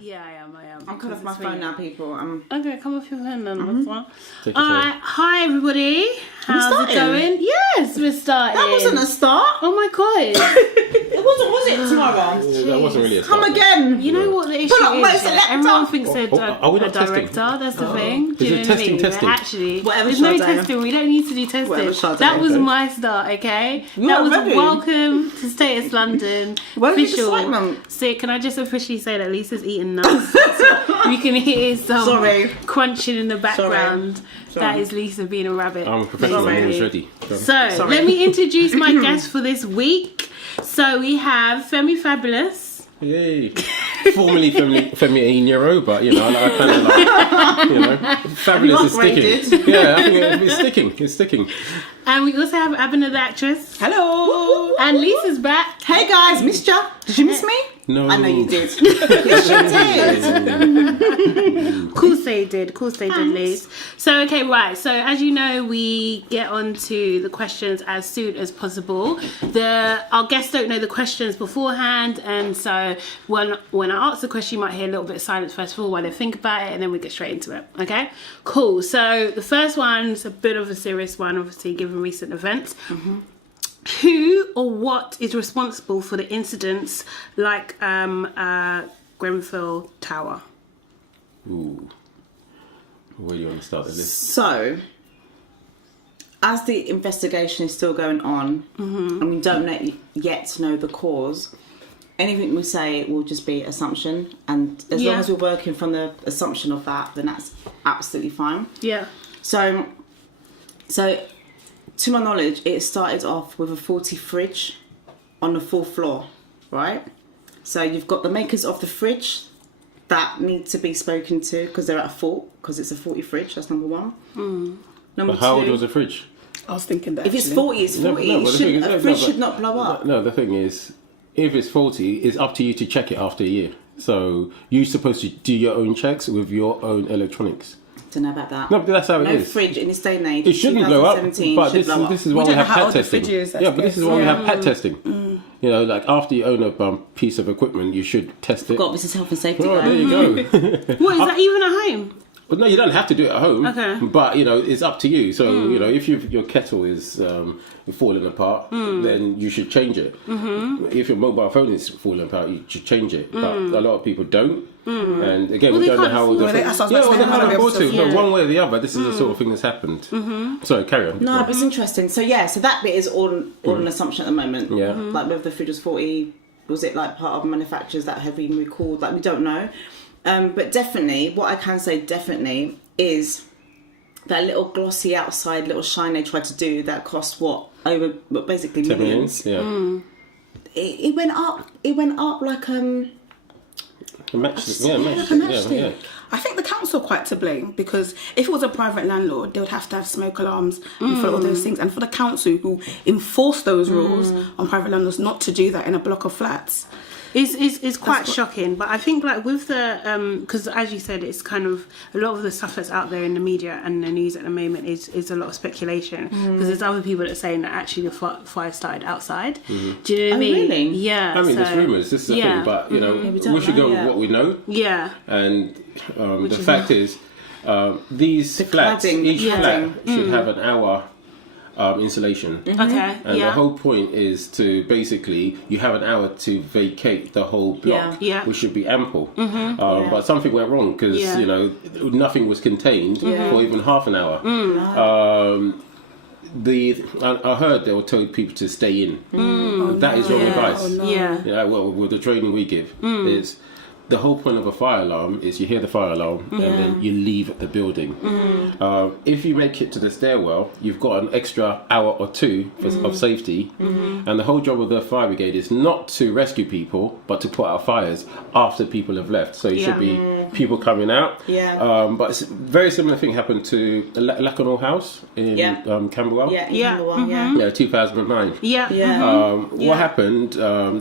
Yeah, I am. I'm coming off my phone now, people. Okay, come off your phone then. Alright, hi everybody. How's it going? Yes, we're starting. That wasn't a start. Oh my god. It wasn't, was it, tomorrow? That wasn't really a start. Come again. You know what the issue is? Yeah? Everyone thinks they're are we a not director. testing? That's the thing. Do Is you it know what I mean? testing? Actually, Whatever there's no Sade. testing. We don't need to do Whatever testing. Sade. That was Okay. my start, okay? You That are was ready. welcome to Status London. Where is the Official. excitement? So can I just officially say that Lisa's eating nuts? So you can hear some crunching in the background. That is Lisa being a rabbit. I'm a professional. I'm always ready. So, let me introduce my guest for this week. So, we have Femi Fabulous. Yay. Formerly Aiyerino, but you know, I kind of like, you know, Fabulous is sticking. Yeah, I think it's sticking. It's sticking. And we also have Abena the actress. Hello. And Lisa's back. Hey guys, missed ya. Did you miss me? No. I know you did. Yes, you did. Of course they did, Liz. So, okay, right. So, as you know, we get on to the questions as soon as possible. Our guests don't know the questions beforehand, and so when I ask the question, you might hear a little bit of silence first of all while they think about it, and then we get straight into it. Okay? Cool. So, the first one's a bit of a serious one, obviously, given recent events. Mm-hmm. Who or what is responsible for the incidents like Grenfell Tower? Ooh. Where do you want to start the list? So, as the investigation is still going on, and we don't yet know the cause, anything we say will just be assumption. And as long as we're working from the assumption of that, then that's absolutely fine. Yeah. So to my knowledge, it started off with a faulty fridge on the 4th floor, right? So you've got the makers of the fridge that need to be spoken to because they're at fault because it's a faulty fridge. That's number one. Number But how two, old was the fridge? I was thinking that. if it's faulty, it's faulty. A fridge should not blow up. No, the thing is, if it's faulty, it's up to you to check it after a year. So you're supposed to do your own checks with your own electronics. Don't know about that. No, but that's how it is. No fridge in this day and age. It shouldn't blow up, 2017 but should blow up. this is why we have pet testing. Yeah, but this is why we have pet testing. You know, like after you own a piece of equipment, you should test it. God, this is health and safety. Oh, guy. there you go. What, is that even at home? Well, no, you don't have to do it at home. Okay. But, you know, it's up to you. So, you know, if your kettle is falling apart, then you should change it. If your mobile phone is falling apart, you should change it. But a lot of people don't. And again, we don't know how the one way or the other, this is the sort of thing that's happened. Sorry, carry on. No, but it's interesting. So so that bit is all an assumption at the moment. Yeah. Like whether the fridge was faulty, was it like part of manufacturers that had been recalled? Like we don't know. But definitely, what I can say definitely is that little glossy outside little shine they tried to do that cost over basically 10 millions. Yeah. It went up. It went up like A matchstick. Yeah, matchstick. yeah. I think the council are quite to blame because if it was a private landlord, they would have to have smoke alarms and follow all those things. And for the council who enforce those rules on private landlords not to do that in a block of flats, It's quite shocking, but I think like with the because as you said, it's kind of a lot of the stuff that's out there in the media and the news at the moment is a lot of speculation because there's other people that are saying that actually the fire started outside. Do you know what I mean? Really? Yeah. I mean, there's rumours. This is the thing, but you know, we should go with what we know. Yeah. And the fact is, these flats, each flat should have an hour insulation. Okay. And the whole point is to basically you have an hour to vacate the whole block, which should be ample. But something went wrong because you know nothing was contained for even half an hour. I heard they were told people to stay in. That is wrong advice. Yeah. Well, with the training we give, is the whole point of a fire alarm is you hear the fire alarm and then you leave the building. If you make it to the stairwell, you've got an extra hour or two of safety. And the whole job of the fire brigade is not to rescue people, but to put out fires after people have left. So it should be people coming out. But it's a very similar thing happened to Lacanau House in Camberwell. Yeah, 2009. What happened?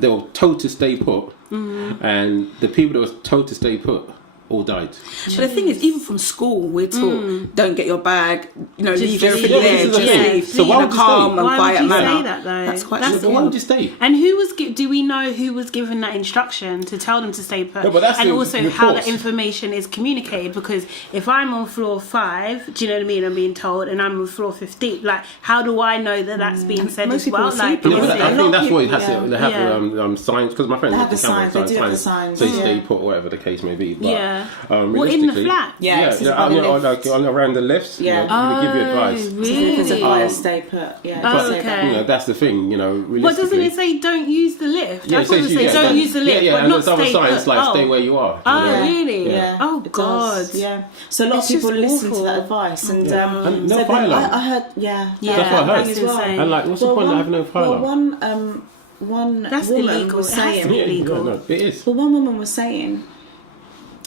They were told to stay put. And the people that were told to stay put all died. But the thing is, even from school, we're taught don't get your bag, leave everything leave. there, This is the just thing. leave So why in a would you calm stay? and Why quiet would you manner. say that though? That's quite That's Why would you stay? And who was? Do we know who was given that instruction to tell them to stay put? No, but that's and the also how reports. that information is communicated. Because if I'm on floor 5, do you know what I mean? I'm being told, and I'm on floor 15. Like, how do I know that that's being said Most as well? people are Like, sleeping. No, but is I it- think that's what it has Yeah. to. They have Yeah. signs, because my friend They have lives the in Cameron, signs, they do have the signs, Say yeah. stay put, whatever the case may be. But, Yeah. Well, in the realistically- flat. Yeah, Yeah, it's yeah, by the like, around the lifts, Yeah. we would give you advice. Really? If it's a fire, stay put. Yeah, Oh, just say okay. that. You know, that's the thing, realistically. But doesn't it say don't use the lift? Yeah, I it thought it says say don't use the lift, Yeah, but and not there's other stay signs put. like Oh. stay where you are. Oh, Yeah. really? Yeah. Oh, It God. does, yeah. So a lot It's of people just listen awful. to that advice, and And no so fire then alarm. I heard, Yeah, That's what I heard. that's as well. insane. And like, what's the point of having no fire well, alarm? one That's woman illegal. was It has to saying, be Yeah, illegal. no, it is. well, one woman was saying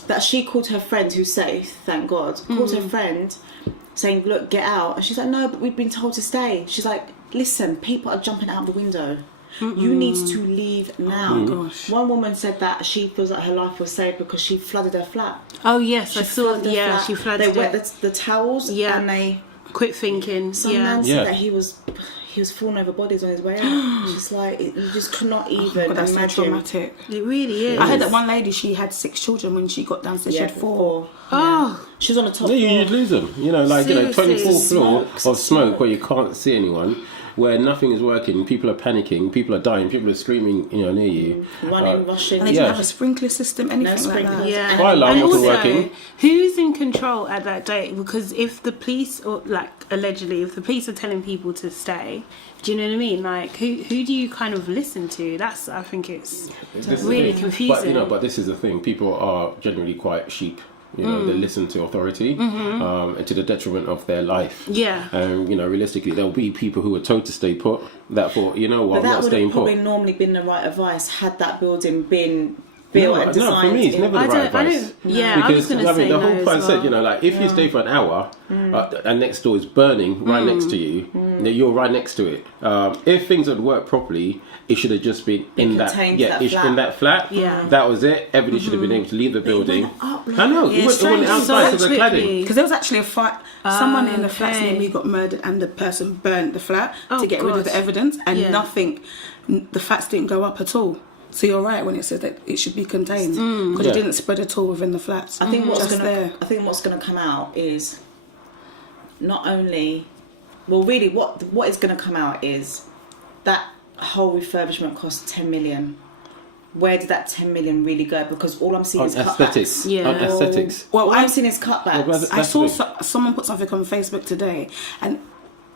that she called her friend who's safe, thank God, called her friend saying, look, get out. And she's like, no, but we've been told to stay. She's like, listen, people are jumping out the window. You need to leave now. Mm-hmm. gosh. One woman said that she feels like her life was saved because she flooded her flat. Oh, yes, I She saw. flooded her Yeah, flat. she flooded They wet it. the towels, Yeah. and they. Quit thinking. Some Yeah. man Yeah. said that he was falling over bodies on his way out. Just like you just could not even God, that's so imagine. traumatic. It really is. I heard that one lady, she had 6 children when she got downstairs. She had 4. Oh, She was on the top Yeah, floor. you'd lose them. 24th Seriously. floor Smoke. of smoke where you can't see anyone, where nothing is working, people are panicking, people are dying, people are screaming, near you. Running, rushing. And they Yeah. didn't have a sprinkler system, anything like sprinklers. that. yeah. Fire alarm And wasn't also, working. who's in control at that date? Because if the police, or like allegedly, if the police are telling people to stay, do you know what I mean? Like, who do you kind of listen to? I think it's This is the really thing. confusing. But this is the thing. People are generally quite sheep. They listen to authority to the detriment of their life. Yeah. And realistically, there'll be people who are told to stay put. That thought, But I'm that not would have staying probably put. normally been the right advice had that building been built and No, designed. for me, it's in- never the right advice. Yeah, I was going to say the no whole plan as said, well. like if you stay for an hour and next door is burning right next to you, then you're right next to it. If things had worked properly, it should have just been in that, contained to that it should flat. in that flat. Yeah. That was it. Everybody should have been able to leave the building. went up, like- I know. Yeah, It went strange. outside to the So cladding. quickly. Because there was actually a fight. Someone in the flats okay. near me got murdered, and the person burnt the flat Oh, to get rid of the God. evidence, and Yeah. the flats didn't go up at all. So you're right when it says that it should be contained because Yeah. it didn't spread at all within the flats. I think what's Just gonna. there. I think what's gonna come out is not only. Well, really, what is gonna come out is that whole refurbishment cost 10 million. Where did that 10 million really go? Because all I'm seeing On is aesthetics. cutbacks. Yeah. On aesthetics. Well, All I'm seeing is Yeah, cutbacks. but- I saw That's the someone put something on Facebook today, and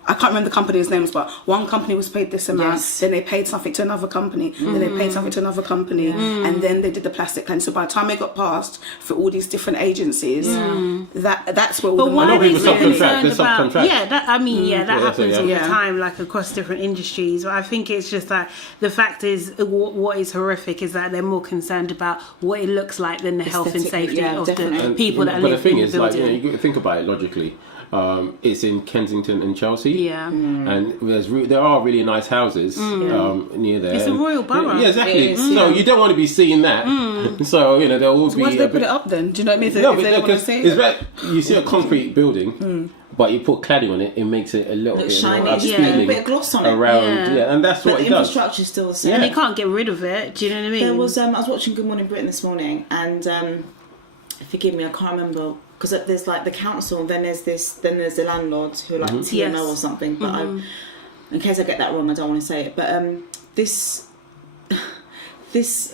I can't remember the company's names, but one company was paid this amount, Yes. then they paid something to another company, then they paid something to another company, and then they did the plastic plan. So by the time it got passed for all these different agencies, that's where all But the why money are they people so subcontract, concerned they about? subcontract. Yeah, that Yeah, happens so, all yeah. the time, like across different industries. But I think it's just that the fact is, what is horrific is that they're more concerned about what it looks like than the health and Aesthetically, safety yeah, of definitely. the people that but live the thing in is, the building. you got to think about it logically. It's in Kensington and Chelsea. Yeah. And there are really nice houses near there. It's a royal borough. Yeah, exactly. It is, So yeah. you don't want to be seeing that. So there will be. Why did they a put bit- it up then? Do you know what I mean? No, If but they don't want to because see it's it. very, you see a concrete building, but you put cladding on it, it makes it a little Looks bit shiny, more just yeah. a bit of gloss on it. around. Yeah. Yeah, and that's But what the it does. infrastructure is still the same. Yeah. And they can't get rid of it. Do you know what I mean? There was I was watching Good Morning Britain this morning, and forgive me, I can't remember because there's like the council, and then there's the landlords who are like TMO Yes. or something. But in case I get that wrong, I don't want to say it. But this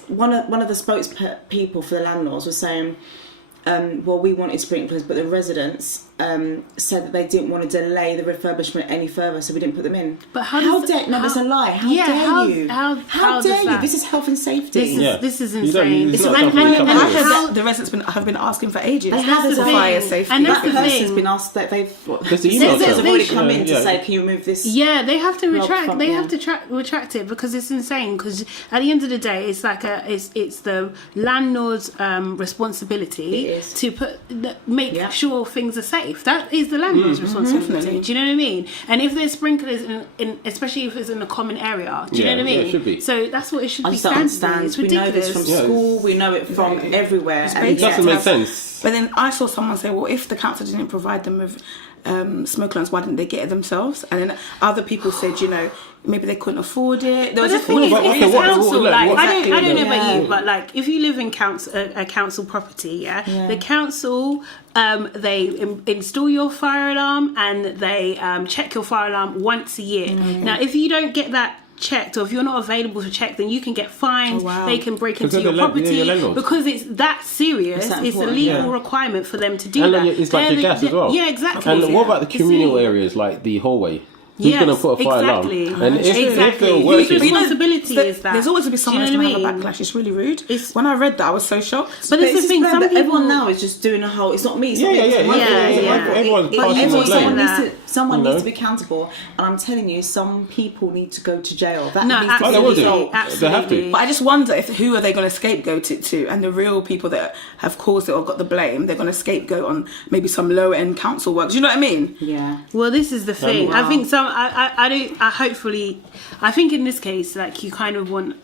one of the spokespeople for the landlords was saying, well, we wanted sprinklers, but the residents said that they didn't want to delay the refurbishment any further, so we didn't put them in. But how does- dare? No, how- it's a lie. How Yeah, dare how- you? how How does dare you? that- This is health and safety. This is Yeah. this is You don't need- insane. it's not And- done for and- each and other. I heard how- that the residents have been asking for ages They have the for thing. fire safety. And that's That the person's thing. been asked that they've. There's the email Citizens trail. have already They come should- in to yeah. say, can you remove this? Yeah, they have to retract. from- They yeah. have to retract it because it's insane. Because at the end of the day, it's like it's the landlord's responsibility is. to make sure things are safe. That is the landlord's responsibility. Do you know what I mean? And if there's sprinklers in especially if it's in a common area, do you know what I mean? Yeah, it should be. So that's what it should I be just don't standard. understand. It's We know ridiculous. this from school. We know it from everywhere. And It doesn't make sense. But then I saw someone say, well, if the council didn't provide them with smoke alarms, why didn't they get it themselves? And then other people said, you know, maybe they couldn't afford it. There was But just the thing is, but it's what- council. what- Like, what- I don't know exactly, about yeah. you, but like, if you live in a council property, the council, they install your fire alarm and they check your fire alarm once a year. Now, if you don't get that checked, or if you're not available to check, then you can get fined. Oh, wow. They can break Because into your they're property your landlord. because it's that serious. It's that It's a important, legal requirement for them to do And that. then it's like They're your gas as well. Yeah, exactly. And what about the It's communal me. areas like the hallway? Who's Yes, going to put a fire exactly. alarm? And if they're Exactly. working, Whose responsibility But is that? there's always going to be someone Do who's you going know to what I have a mean? backlash. It's really rude. It's- When I read that, I was so shocked. But that's the it's thing. just Some that people everyone now is just doing a whole. It's not me. It's not me. Yeah, it's yeah, my yeah, fault, yeah, it's my fault. everyone's It- passing the someone blame. needs to. Someone You needs know? to be accountable, and I'm telling you, some people need to go to jail. That No, needs to be they will do. resolved. absolutely. They have to. But I just wonder if who are they going to scapegoat it to, and the real people that have caused it or got the blame, they're going to scapegoat on maybe some lower end council work. Do you know what I mean? Yeah. Well, this is the thing. Wow. I think I think in this case, like, you kind of want,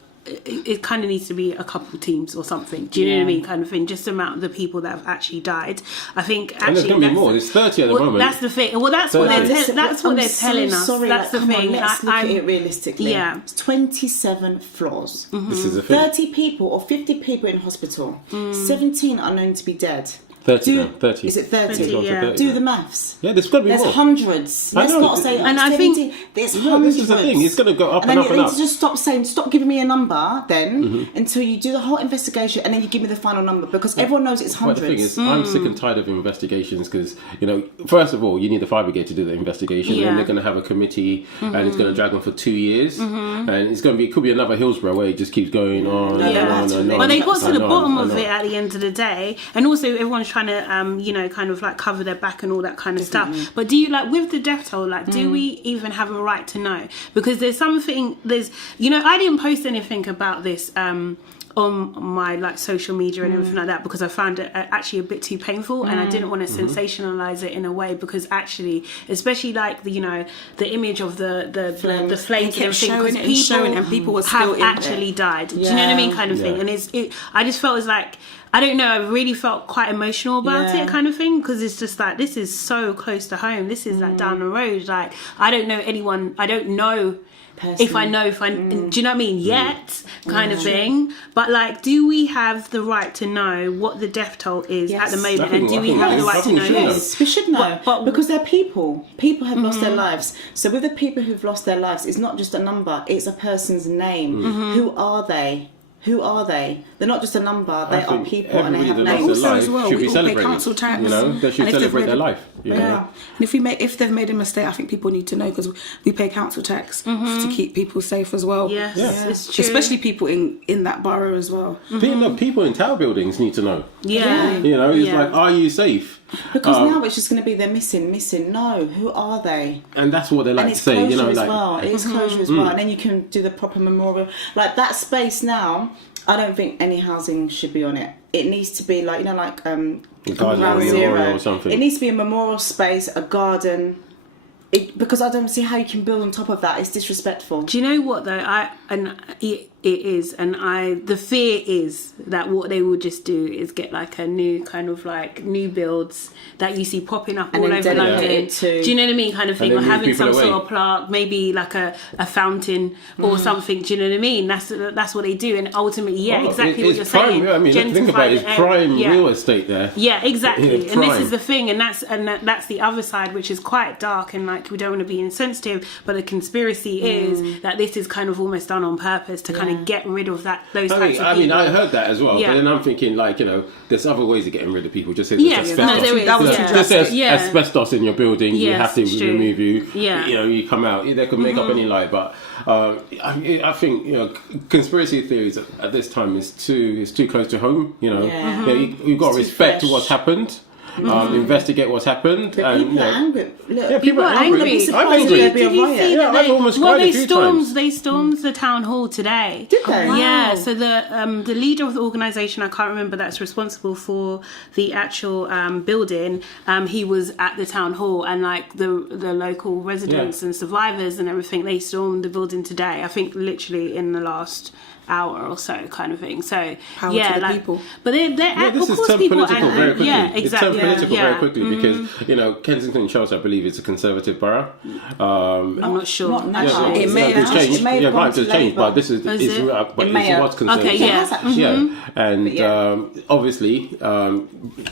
it kind of needs to be a couple teams or something. Do you know what I mean? Kind of thing. Just the amount of the people that have actually died. I think actually. and there's going to be more. There's 30 at the moment. That's the thing. Well, that's what they're Listen, that's what I'm they're telling so us. Sorry, That's like, the come on, thing. let's look at it realistically. Yeah. It's 27 floors. This is the thing. 30 people or 50 people in hospital. 17 are known to be dead. 30 now, 30. Is it 30? 30, Gone to yeah. 30 Do now. the maths. Yeah, there's got to be There's more. hundreds. I Let's know. not say And I think- 70. There's No, hundreds. this is the thing. It's going to go up And and then up you and need up. to just stop giving me a number then until you do the whole investigation and then you give me the final number because everyone knows it's But hundreds. the thing is, I'm sick and tired of investigations because, you know, first of all, you need the fire brigade to do the investigation, Yeah. and they're going to have a committee, and it's going to drag on for 2 years, and it's going to be, it could be another Hillsborough where it just keeps going on and Yeah. on and on. But they got to the and on bottom and of on. it at the end of the day, and also everyone's trying to, you know, kind of like cover their back and all that kind of stuff. But do you, like, with the death toll, like, do we even have a right to know? Because there's, you know, I didn't post anything about this on my, like, social media and everything like that because I found it actually a bit too painful, and I didn't want to sensationalize it in a way because actually, especially like the, you know, the image of the flames and kept everything, showing because it and showing it and people were still have in there. actually died. Do you know what I mean, kind of thing? Yeah. And I just felt as like, I don't know, I really felt quite emotional about Yeah. it, kind of thing, because it's just like, this is so close to home. This is like down the road. Like, I don't know anyone. I don't know. If I do you know what I mean? Yet, kind of thing. But like, do we have the right to know what the death toll is at the moment? And do we have the right to know we should know. this? We should know But- because they're people. People have lost their lives. So with the people who've lost their lives, it's not just a number; it's a person's name. Who are they? Who are they? They're not just a number. They are think people, and they have everybody that names. lost their Also life as well, should we be all pay celebrated. council tax. You know, they should And if they've celebrate made their a- life. You know? Yeah. And if they've made a mistake, I think people need to know because we pay council tax to keep people safe as well. Yes, Yeah. it's true. Especially people in that borough as well. People in tower buildings need to know. Yeah. You know, it's Yeah. like, are you safe? Because now it's just going to be they're missing. No, who are they? And that's what they like And to it's say. closure You know, as like well. It is closure as well, and then you can do the proper memorial. Like that space now, I don't think any housing should be on it. It needs to be like, you know, like garden Ground memorial Zero or something. It needs to be a memorial space, a garden. Because I don't see how you can build on top of that. It's disrespectful. Do you know what though? It is, and the fear is that what they will just do is get like a new kind of like new builds that you see popping up And all then over dedicate London. it to- Do you know what I mean, kind of thing, then or move having people some away. sort of plaque, maybe like a fountain or something. Do you know what I mean? That's what they do, and ultimately, Well, exactly what it's you're prime, saying. I mean, think about it. It's gentrify the prime area. real estate there. Yeah, exactly. Yeah, And this prime. is the thing, and that's the other side, which is quite dark, and like we don't want to be insensitive, but the conspiracy is that this is kind of almost done on purpose to kind of get rid of those types of I mean, people. I heard that as well, Yeah. but then I'm thinking, like, you know, there's other ways of getting rid of people. Just say Yes, there's no, asbestos. there is. That was yeah. too Just say Yeah. asbestos in your building, you Yes, have to it's true. remove you. Yeah. You know, you come out. They could make up any lie, but I think, you know, conspiracy theories at this time is too close to home. You know, Yeah. you've got to It's too respect fresh. what's happened. investigate what's happened. But And, people are angry. Look, people are angry. I'm angry. There'd be a Did you riot. see that I've almost cried a few times. they stormed the town hall today? Did they? Yeah. So the leader of the organisation, I can't remember, that's responsible for the actual building. He was at the town hall, and like the local residents and survivors and everything, they stormed the building today. I think literally in the last hour or so, kind of thing. So Power to the people. But they're this of is course turned people are political angry. very quickly. Yeah, It's exactly. turned political very Yeah. quickly because Kensington and Chelsea, I believe, is a conservative borough. I'm not sure. Not now. It may have changed. It may have gone to changed, Labour. but this is Is it's, it? but It may it have. was conservative. Okay, yeah. It has actually. And yeah. obviously,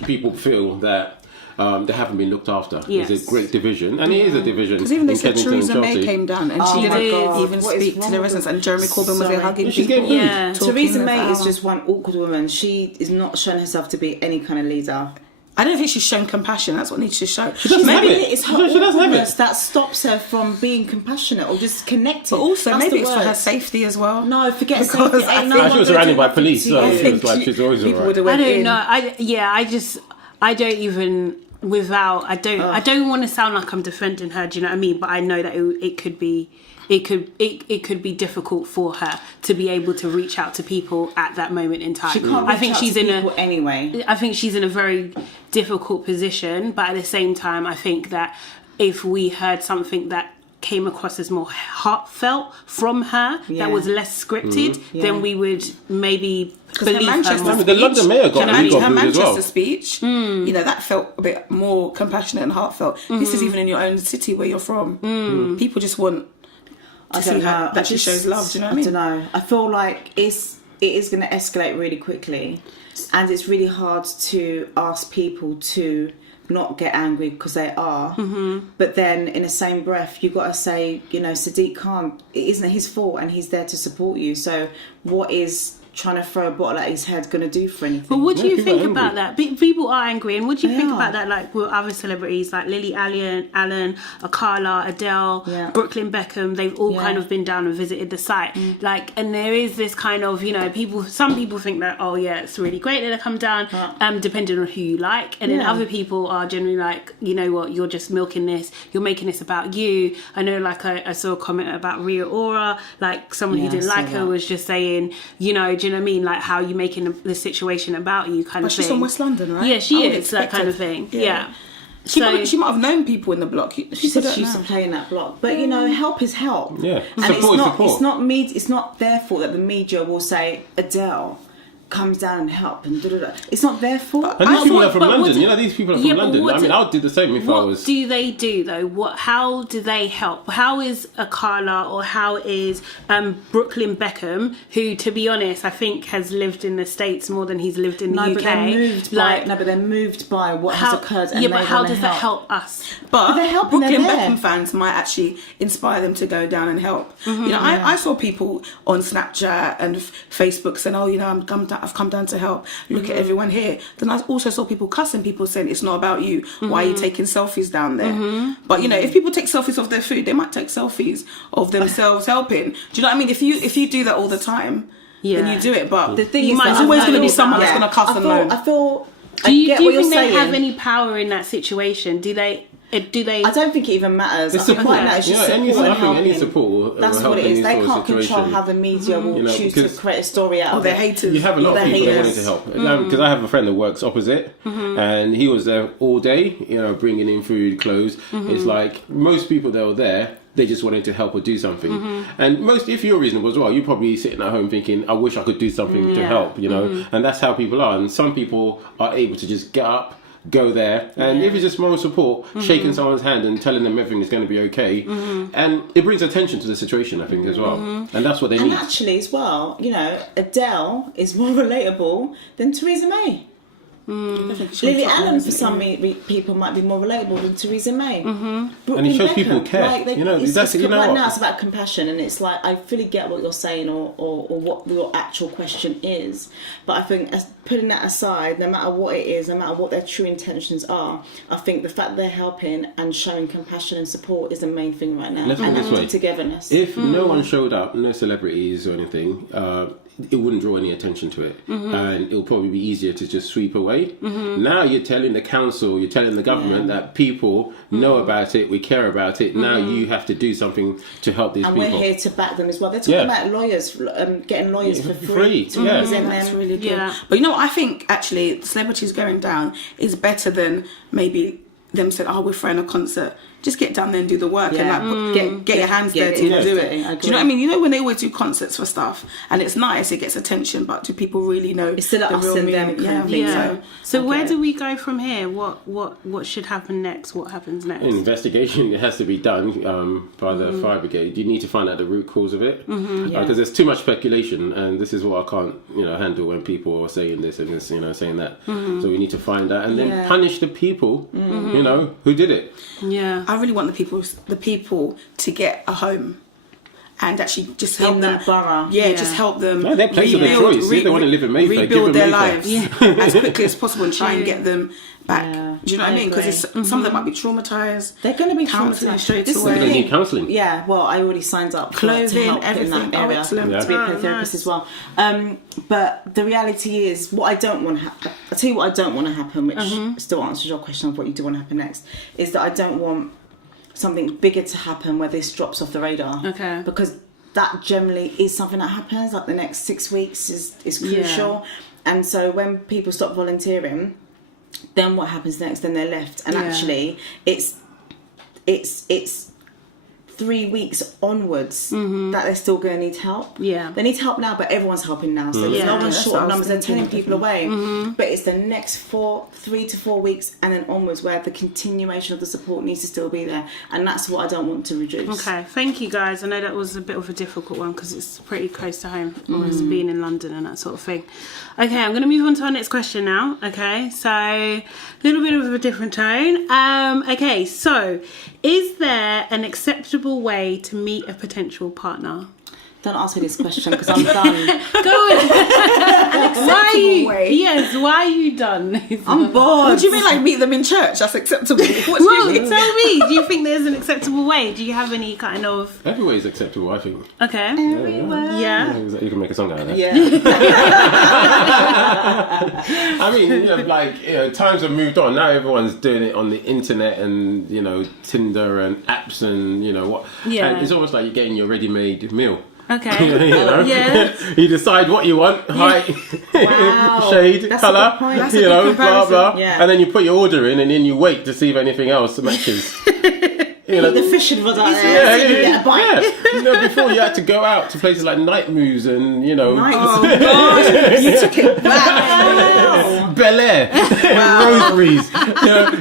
people feel that they haven't been looked after. Yes. There's a great division, and it is a division. Because even they in said Kensington and Theresa May Chelsea. came down and Oh she my didn't God, even what is speak to wrong the with residents, them? and Jeremy Corbyn was there Sorry. hugging She's people. getting Yeah. Theresa May about is how- just one awkward woman. She is not showing herself to be any kind of leader. I don't think she's shown compassion. That's what needs to show. doesn't have Maybe it. it's her She doesn't have it. awkwardness that stops her from being compassionate or just connected. But also, That's maybe the it's for word. her safety as well. No, forget Because safety. I Ain't think- no She was one surrounded gonna by do police, nothing to so you. she was like, she's always people alright. would have I went don't in. know. I don't even. I don't want to sound like I'm defending her. Do you know what I mean? But I know that it could be difficult for her to be able to reach out to people at that moment in time. She can't reach out to people anyway. I think she's in a very difficult position, but at the same time, I think that if we heard something that came across as more heartfelt from her, Yeah. that was less scripted, then we would maybe believe her Manchester more. The London mayor got her booed as Manchester well. speech, that felt a bit more compassionate and heartfelt. This is even in your own city where you're from. People just want to see her, that she shows love. Do you know what I mean? I don't know. I feel like it is going to escalate really quickly, and it's really hard to ask people to not get angry because they are. But then in the same breath, you've got to say, Sadiq Khan, it isn't his fault, and he's there to support you. So what is trying to throw a bottle at his head going to do for anything? But what do you people think are about that? People are angry, and what do you They think are. about that? Like with other celebrities, like Lily Allen, Carla, Adele, Yeah. Brooklyn Beckham, they've all kind of been down and visited the site. Like, and there is this kind of, some people think that, oh yeah, it's really great that they come down, depending on who you like, and then Yeah. other people are generally like, you know what, you're just milking this, you're making this about you. I know, like I saw a comment about Rhea Ora, like someone who Yeah, didn't I saw like her that. was just saying, do you know what I mean, like how you making the situation about you kind But of she's thing. from West London, right? Yeah, I she would is, that expect kind her- of thing. yeah. Yeah. She So might have known people in the block. She said don't she used know. to play in that block, but help is help. Yeah. And Support is support. It's not their fault that the media will say Adele comes down and help and da-da-da. It's not their fault. And these people are from but London. what- These people are Yeah, from but London. what I mean, do- I would do the same if I what was. do they do though? How do they help? How is a Carla or how is Brooklyn Beckham, who, to be honest, I think has lived in the States more than he's lived in the UK. But they're moved by what has occurred. And but they how wanna does that help us? But they're helping, Brooklyn they're there. Beckham fans might actually inspire them to go down and help. I saw people on Snapchat and Facebook saying, "Oh, I've come down to help. Look at everyone here." Then I also saw people cussing people saying, "It's not about you. Why are you taking selfies down there?" But if people take selfies of their food, they might take selfies of themselves helping. Do you know what I mean? If you do that all the time, then you do it. But The thing You is, might that as there's always well going to be do someone that. that's going to cuss and moan. I feel. Do you get what you're think they saying. have any power in that situation? Do they? I don't think it even matters. It's I think support. right now it's just Any support and support helping. will That's help what it in is. this They sort of can't control situation. how the media will choose to because- create a story out Or of their it. haters. You have a lot of They're people that wanting haters. to help because I have a friend that works opposite, and he was there all day, bringing in food, clothes. It's like most people that were there, they just wanted to help or do something. And if you're reasonable as well, you're probably sitting at home thinking, "I wish I could do something to help," And that's how people are. And some people are able to just get up, go there, and if it's just moral support, shaking someone's hand and telling them everything is going to be okay, and it brings attention to the situation, I think, as well, and that's what they And need. actually, as well, Adele is more relatable than Theresa May. Lily Allen, for some people, might be more relatable than Theresa May. And it shows people care. Right now, it's about compassion, and it's like I fully get what you're saying or what your actual question is. But I think putting that aside, no matter what it is, no matter what their true intentions are, I think the fact that they're helping and showing compassion and support is the main thing right now. Let's put it and this way. togetherness. If no one showed up, no celebrities or anything, it wouldn't draw any attention to it, and it'll probably be easier to just sweep away. Now you're telling the council, you're telling the government that people know about it, we care about it. Now you have to do something to help these people. And we're here to back them as well. They're talking about lawyers, getting lawyers for free to represent them. That's really good. Yeah. But you know what, I think actually celebrities going down is better than maybe them saying, oh, we're throwing a concert. Just get down there and do the work and like get your hands dirty and do it. Do you know what I mean? You know when they always do concerts for stuff and it's nice, it gets attention, but do people really know? It's still the us real and them meaning? kind of thing. So where do we go from here? What should happen next? What happens next? An investigation has to be done by the fire brigade. You need to find out the root cause of it, because there's too much speculation, and this is what I can't handle when people are saying this and this, saying that. So we need to find out and then punish the people, who did it. Yeah, I really want the people to get a home and actually just help in them. that borough. Just help them. No, their place of their choice. If they want to live in Mayfair, rebuild give them their Mayfair. lives as quickly as possible and try and get them back. Yeah, Do you know what I mean? Because some of them might be traumatized. They're going to be counselling traumatized straight This is away. They need counselling. Yeah, well, I already signed up Clothing, to help everything. in that area Excellent. to be a play therapist as well. But the reality is, what I don't want to happen. I'll tell you what I don't want to happen, which still answers your question of what you do want to happen next. Is that I don't want something bigger to happen where this drops off the radar. Okay. Because that generally is something that happens. Like the next 6 weeks is crucial, and so when people stop volunteering, then what happens next? Then they're left, and actually, it's 3 weeks onwards that they're still going to need help. Yeah. They need help now, but everyone's helping now. So there's no one's that's short what of I was numbers. They're turning thinking, people away. But it's the next 3 to 4 weeks and then onwards where the continuation of the support needs to still be there. And that's what I don't want to reduce. Okay, thank you guys. I know that was a bit of a difficult one because it's pretty close to home, always being in London and that sort of thing. Okay, I'm going to move on to our next question now. Okay, so a little bit of a different tone. Okay, so is there an acceptable way to meet a potential partner? Don't ask me this question because I'm done. Go on. Why are you? way. Yes, why are you done? I'm bored. What do you mean, like meet them in church? That's acceptable. What do Well, you mean? tell me. Do you think there's an acceptable way? Do you have any kind of? Every way is acceptable, I think. Okay. Yeah. You can make a song out of that. Yeah. I mean, times have moved on. Now everyone's doing it on the internet and, Tinder and apps and, what. Yeah. And it's almost like you're getting your ready-made meal. Okay. Yeah. You decide what you want, height, Wow. shade, That's a colour, good point. That's a good blah comparison. blah, Yeah. and then you put your order in, and then you wait to see if anything else matches. The fishing rod out there. So you get a bite. Before you had to go out to places like Night Moves and Nice. Oh gosh, you took it back. Bel Air, Rosaries,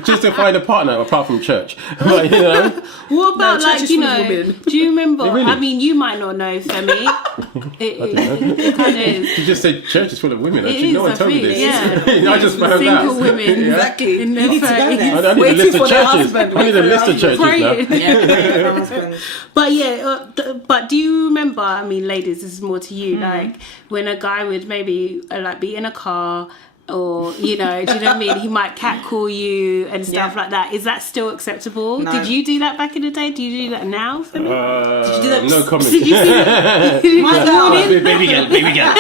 just to find a partner apart from church. But, What about church is full of women. do you remember? Really? I mean, you might not know, Femi. It kind of is. you just said church is full of women. It Actually, is, no one I told me think, this. yeah. I just found Single out. women, Exactly. in their You need to go 30s. there. I need a Waiting list of for their churches. husband, I need a waiting list for of their churches now. Praying. But yeah, but do you remember? I mean, ladies, this is more to you. Like when a guy would maybe be in a car, or do you know what I mean? He might catcall you and stuff like that. Is that still acceptable? No. Did you do that back in the day? Do you do that now? Femi? No comment. Did you see that? My God. Baby girl. Baby girl.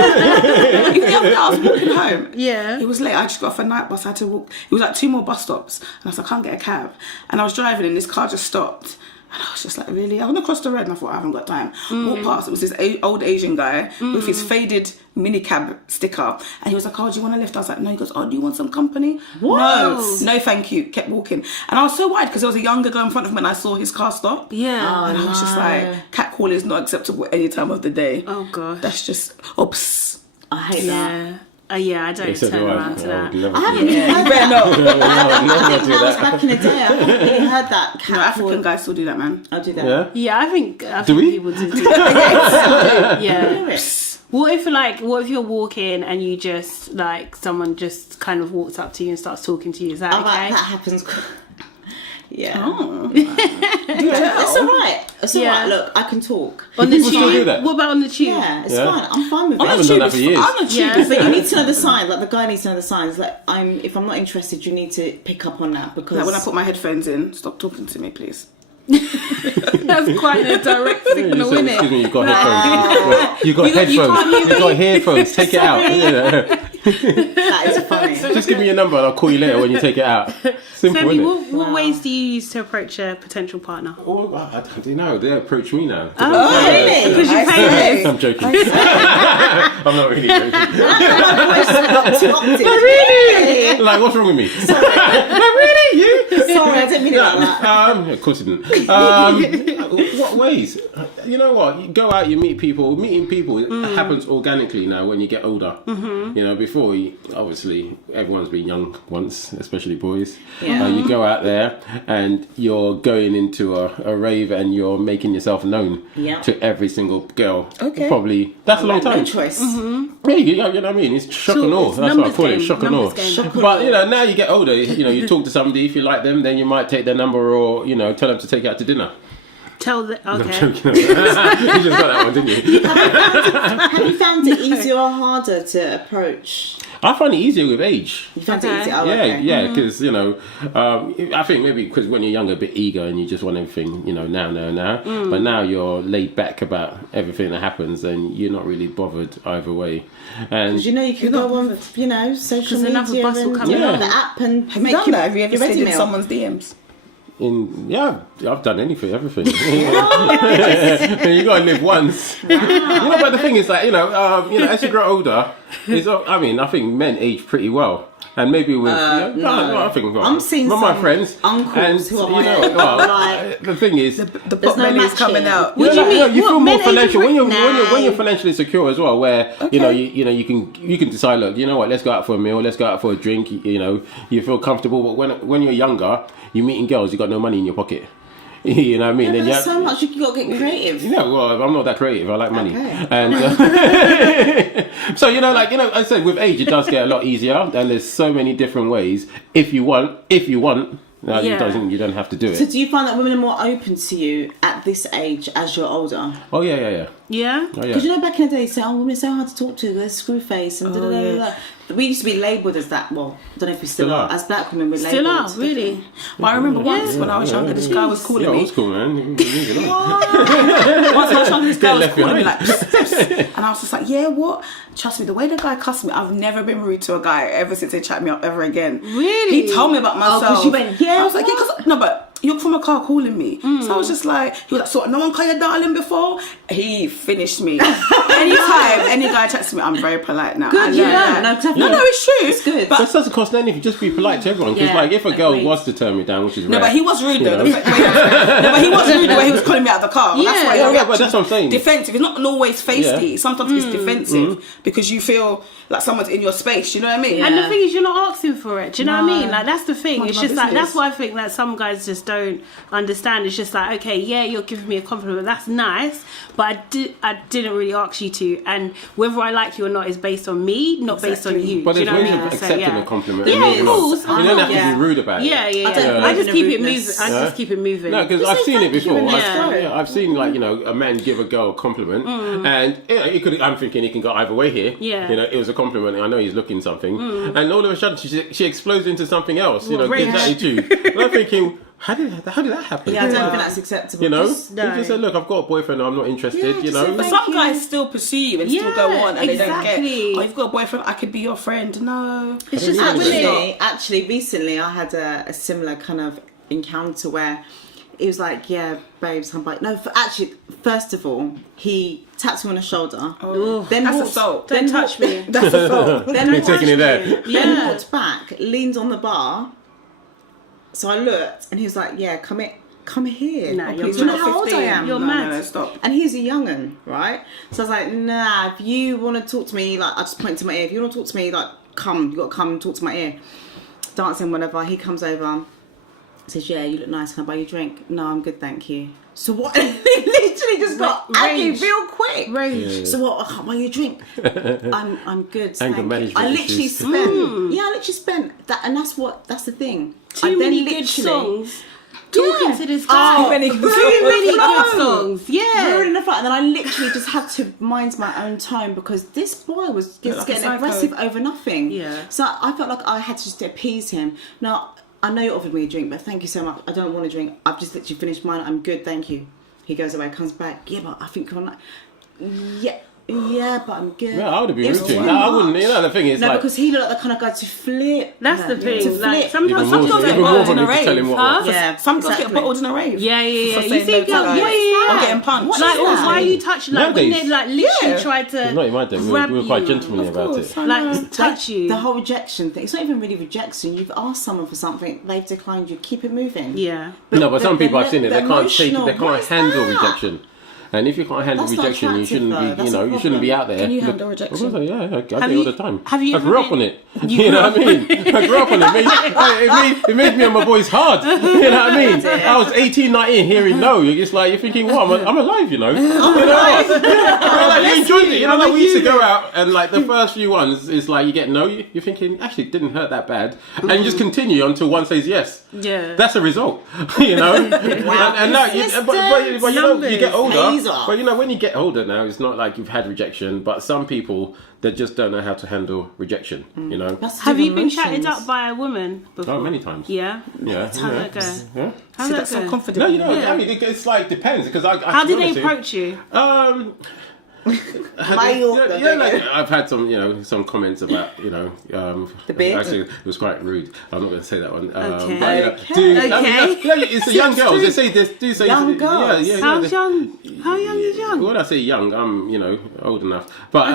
Even the other day I was walking home. Yeah. It was late. I just got off a night bus. I had to walk. It was like 2 more bus stops, and I was like, I can't get a cab. And I was driving, and this car just stopped. And I was just like, really? I went across the road and I thought, I haven't got time. Walked past, it was this old Asian guy with his faded minicab sticker. And he was like, oh, do you want a lift? I was like, no. He goes, oh, do you want some company? What? No, thank you. Kept walking. And I was so worried because there was a younger guy in front of me and I saw his car stop. Yeah. And I was just like, catcall is not acceptable any time of the day. Oh gosh. That's just, oops. I hate that. Yeah. Yeah, I don't turn around to that. I haven't really heard better not. I think that was back in the day. I haven't really heard that. No, African guys still do that, man. I'll do that. Yeah. Yeah, I think we? people do that. Yeah. Yes. What if you're walking and you just someone just kind of walks up to you and starts talking to you? Is that Oh, okay? that happens. Yeah. Oh. It's alright. It's Yeah. alright. Look, I can talk. On the People still do tube? that? What about on the tube? Yeah, it's Yeah. fine. I'm fine with I it. haven't done that for years. I'm on tube. Yeah. But you need to know the signs. Like the guy needs to know the signs. Like if I'm not interested, you need to pick up on that because Like when I put my headphones in, stop talking to me, please. That's quite a direct signal, isn't Excuse it? me, you've got headphones. You've got headphones. You've got headphones. Take it out. Yeah. That is funny. Just give me your number and I'll call you later when you take it out. Simple, Femi, isn't it? what ways do you use to approach a potential partner? Oh, I don't know. They approach me now. Oh, really? Because you're famous. I'm joking. I'm not really joking. Really? Like, what's wrong with me? Like, really? You? Sorry, I didn't mean it like that. Of course you didn't. What ways? You know what? You go out, you meet people. Meeting people happens organically now when you get older. Mm-hmm. You know, before, obviously, everyone's been young once, especially boys. Yeah. You go out there and you're going into a rave and you're making yourself known to every single girl. Okay. Probably. That's a long time. No choice. Yeah, you know what I mean? It's shock and awe. it's That's what I numbers call it, game, shock and awe. numbers game. But, you know, now you get older, you know, you talk to somebody, if you like them, then you might take their number or, you know, tell them to take you out to dinner. Tell the I'm okay. joking. You just got that one, didn't you? Have you found it easier or harder to approach? I find it easier with age. You found Okay. it easier? Oh, Yeah, okay. yeah, because, you know, I think maybe because when you're younger, a bit eager and you just want everything, you know, now. But now you're laid back about everything that happens and you're not really bothered either way. And Because you know you can go on, you know, social 'Cause another media bus will and come in. the app and Have you done that? Have you ever your stayed in resume. someone's DMs? I've done everything. You gotta live once. You know, but the thing is, like, you know, as you grow older, I think men age pretty well. And maybe with, I think I'm seeing my some friends, uncles and who are you know, like- well, like- the thing is, The There's pot no belly is matching. coming out. What do you mean? you feel What, more men age financial when you're different? when you're financially secure as well. Where you know you can decide. Look, you know what? Let's go out for a meal. Let's go out for a drink. You know, you feel comfortable. But when you're younger, you're meeting girls. You got no money in your pocket. You know what I mean? Yeah, Then there's so much you got to get creative. yeah, well, I'm not that creative. I like money, Okay. and so you know, like I said, with age, it does get a lot easier, and there's so many different ways. If you want, Yeah. you don't have to do So it. do you find that women are more open to you at this age as you're older? Oh yeah. Yeah. Oh, Because yeah. you know back in the day, say, oh, women are so hard to talk to, they're screw face and da da da da. We used to be labelled as that. Well, I don't know if we still are. As black women, we're Still labelled. are, really. But I remember once when I was younger, this guy was calling Yeah, me. old school, man. Once I was younger, this guy was left calling me behind. like, psst, psst. And I was just like, yeah, what? Trust me, the way the guy cussed me, I've never been rude to a guy ever since they chat me up ever again. Really? He told me about myself. 'cause you went, yeah, I was like, yeah, what? 'cause no, but you're from a car calling me. So I was just like, he was like, so no one called you darling before? He finished me. Anytime any guy chats to me, I'm very polite now. Good, I you learned learn. that. No, No, it's true. It's good. But it doesn't cost anything. Just be polite to everyone. Because Yeah, like, if a girl agreed. was to turn me down, which is No, rare, but he was rude though. You No, but he was rude the way he was calling me out of the car. Well, that's why Yeah. your Yeah, but reaction that's what I'm saying. defensive. It's not always feisty. Yeah. Sometimes it's defensive because you feel like someone's in your space. You know what I mean? And the thing is, you're not asking for it. Do you know what I mean? Like, that's the thing. Mind It's my just like, business. that's why I think that some guys just don't understand. It's just like, okay, yeah, you're giving me a compliment. That's nice. But I didn't really ask you to. And whether I like you or not is based on me, not based on you. But Do you there's know ways what I of mean? accepting a compliment. Yeah, and of moving on. course. You don't have to Yeah. be rude about it. Yeah. I don't I just believe keep in it moving. rudeness. I just keep it moving. No, because Just I've say seen it thank you before. and let's go. I've seen like a man give a girl a compliment, and it could. I'm thinking it can go either way here. Yeah. It was a compliment. And I know he's looking something, and all of a sudden she explodes into something else. rage. Gives attitude. And I'm thinking, how did that happen? Yeah, I don't think that's acceptable. You know, Just- you just say, look, I've got a boyfriend. I'm not interested. Yeah, you just know. say But thank some you. guys still pursue you and still go on and they don't exactly. care. Oh, you've got a boyfriend, I could be your friend. No. It's just Actually, recently I had a similar kind of encounter where it was like, yeah, babes, I'm like, no, first of all, he taps me on the shoulder. Then That's walked- assault. Don't touch me. That's assault. Then You're walked- taking it there. Then Yeah. walked back, leaned on the bar. So I looked, and he was like, "Yeah, come here." Nah, Oh, you're please. Do you know mad. how old I am? You're no, mad. No, stop. And he's a young'un, right? So I was like, nah, if you want to talk to me, like, I just point to my ear. If you want to talk to me, like, come, you got to come and talk to my ear. Dancing, whenever. He comes over, says, yeah, you look nice, can I buy you a drink? No, I'm good, thank you. So what? He literally just got angry Rage. real quick. Rage. So what? I can't buy you a drink. I'm good. Anger thank you. management I literally issues. spent. Yeah, I literally spent that, and that's the thing. I Too then many good literally- songs. Talking to this guy. Too many good Too many songs. good songs. Yeah. Rude enough, and then I literally just had to mind my own tone because this boy was just like a getting psycho. aggressive over nothing. Yeah. So I felt like I had to just appease him. Now, I know you offered me a drink, but thank you so much. I don't want a drink. I've just literally finished mine. I'm good, thank you. He goes away, comes back. Yeah, but I think I'm like, yeah, but I'm good. No, I would be rude It's to him. too No, I much. wouldn't. You know, the thing is, No, like, because he looked like the kind of guy to flip. That's the thing. To Like flip. sometimes even more get for bottled me in to a tell him rave, what. Yeah, Some girls get exactly. bottled in a rave. Yeah. For You saying see, no to girls, guys. yeah. Or getting punched. Like, that? why are you touching? Like when Nowadays. they like literally Yeah. tried to Not in my day. We grab were quite you. gentlemanly Of about course, it. I know. Like touch you. The whole rejection thing. It's not even really rejection. You've asked someone for something, they've declined you. Keep it moving. Yeah. No, but some the- people I've seen it. the They can't take. emotional- They what can't is handle that? rejection. And if you can't handle That's not rejection, you attractive, shouldn't though. be. That's You know, a you shouldn't be problem. out there. Can you Look- handle rejection? Of course, yeah, I get Have it all you- the time. have you I ever grew up been- on it. You know what I mean? I grew up on it. It made me and my boys hard. You know what I mean? I was 18, 19, hearing no. You're just like, you're thinking, what? I'm alive, you know? You know what? Yeah, like, you enjoyed it. You know, like we used to go out and like the first few ones is like you get no. You're thinking, actually, it didn't hurt that bad. And you just continue until one says yes. Yeah. That's a result, you know. And now, but you know, you get older. Pays off. But you know, when you get older now, it's not like you've had rejection. But some people that just don't know how to handle rejection. You know. That's Have the you been emotions. chatted up by a woman before? Oh, many times. Yeah. Yeah. How'd that go? Yeah. How'd See, that that's so go? confident. No, you know, Yeah. I mean, it's like depends because I. How to be did they honest with approach you? you, yeah, like I've had some, you know, some comments about, you know, The beard? Actually, it was quite rude. I'm not going to say that one. Okay. But, you know, Okay. do, Okay. it's the young girls. They say this. Do say Young girls? Yeah, How they- young? How young is young? When I say young, I'm, you know, old enough. But you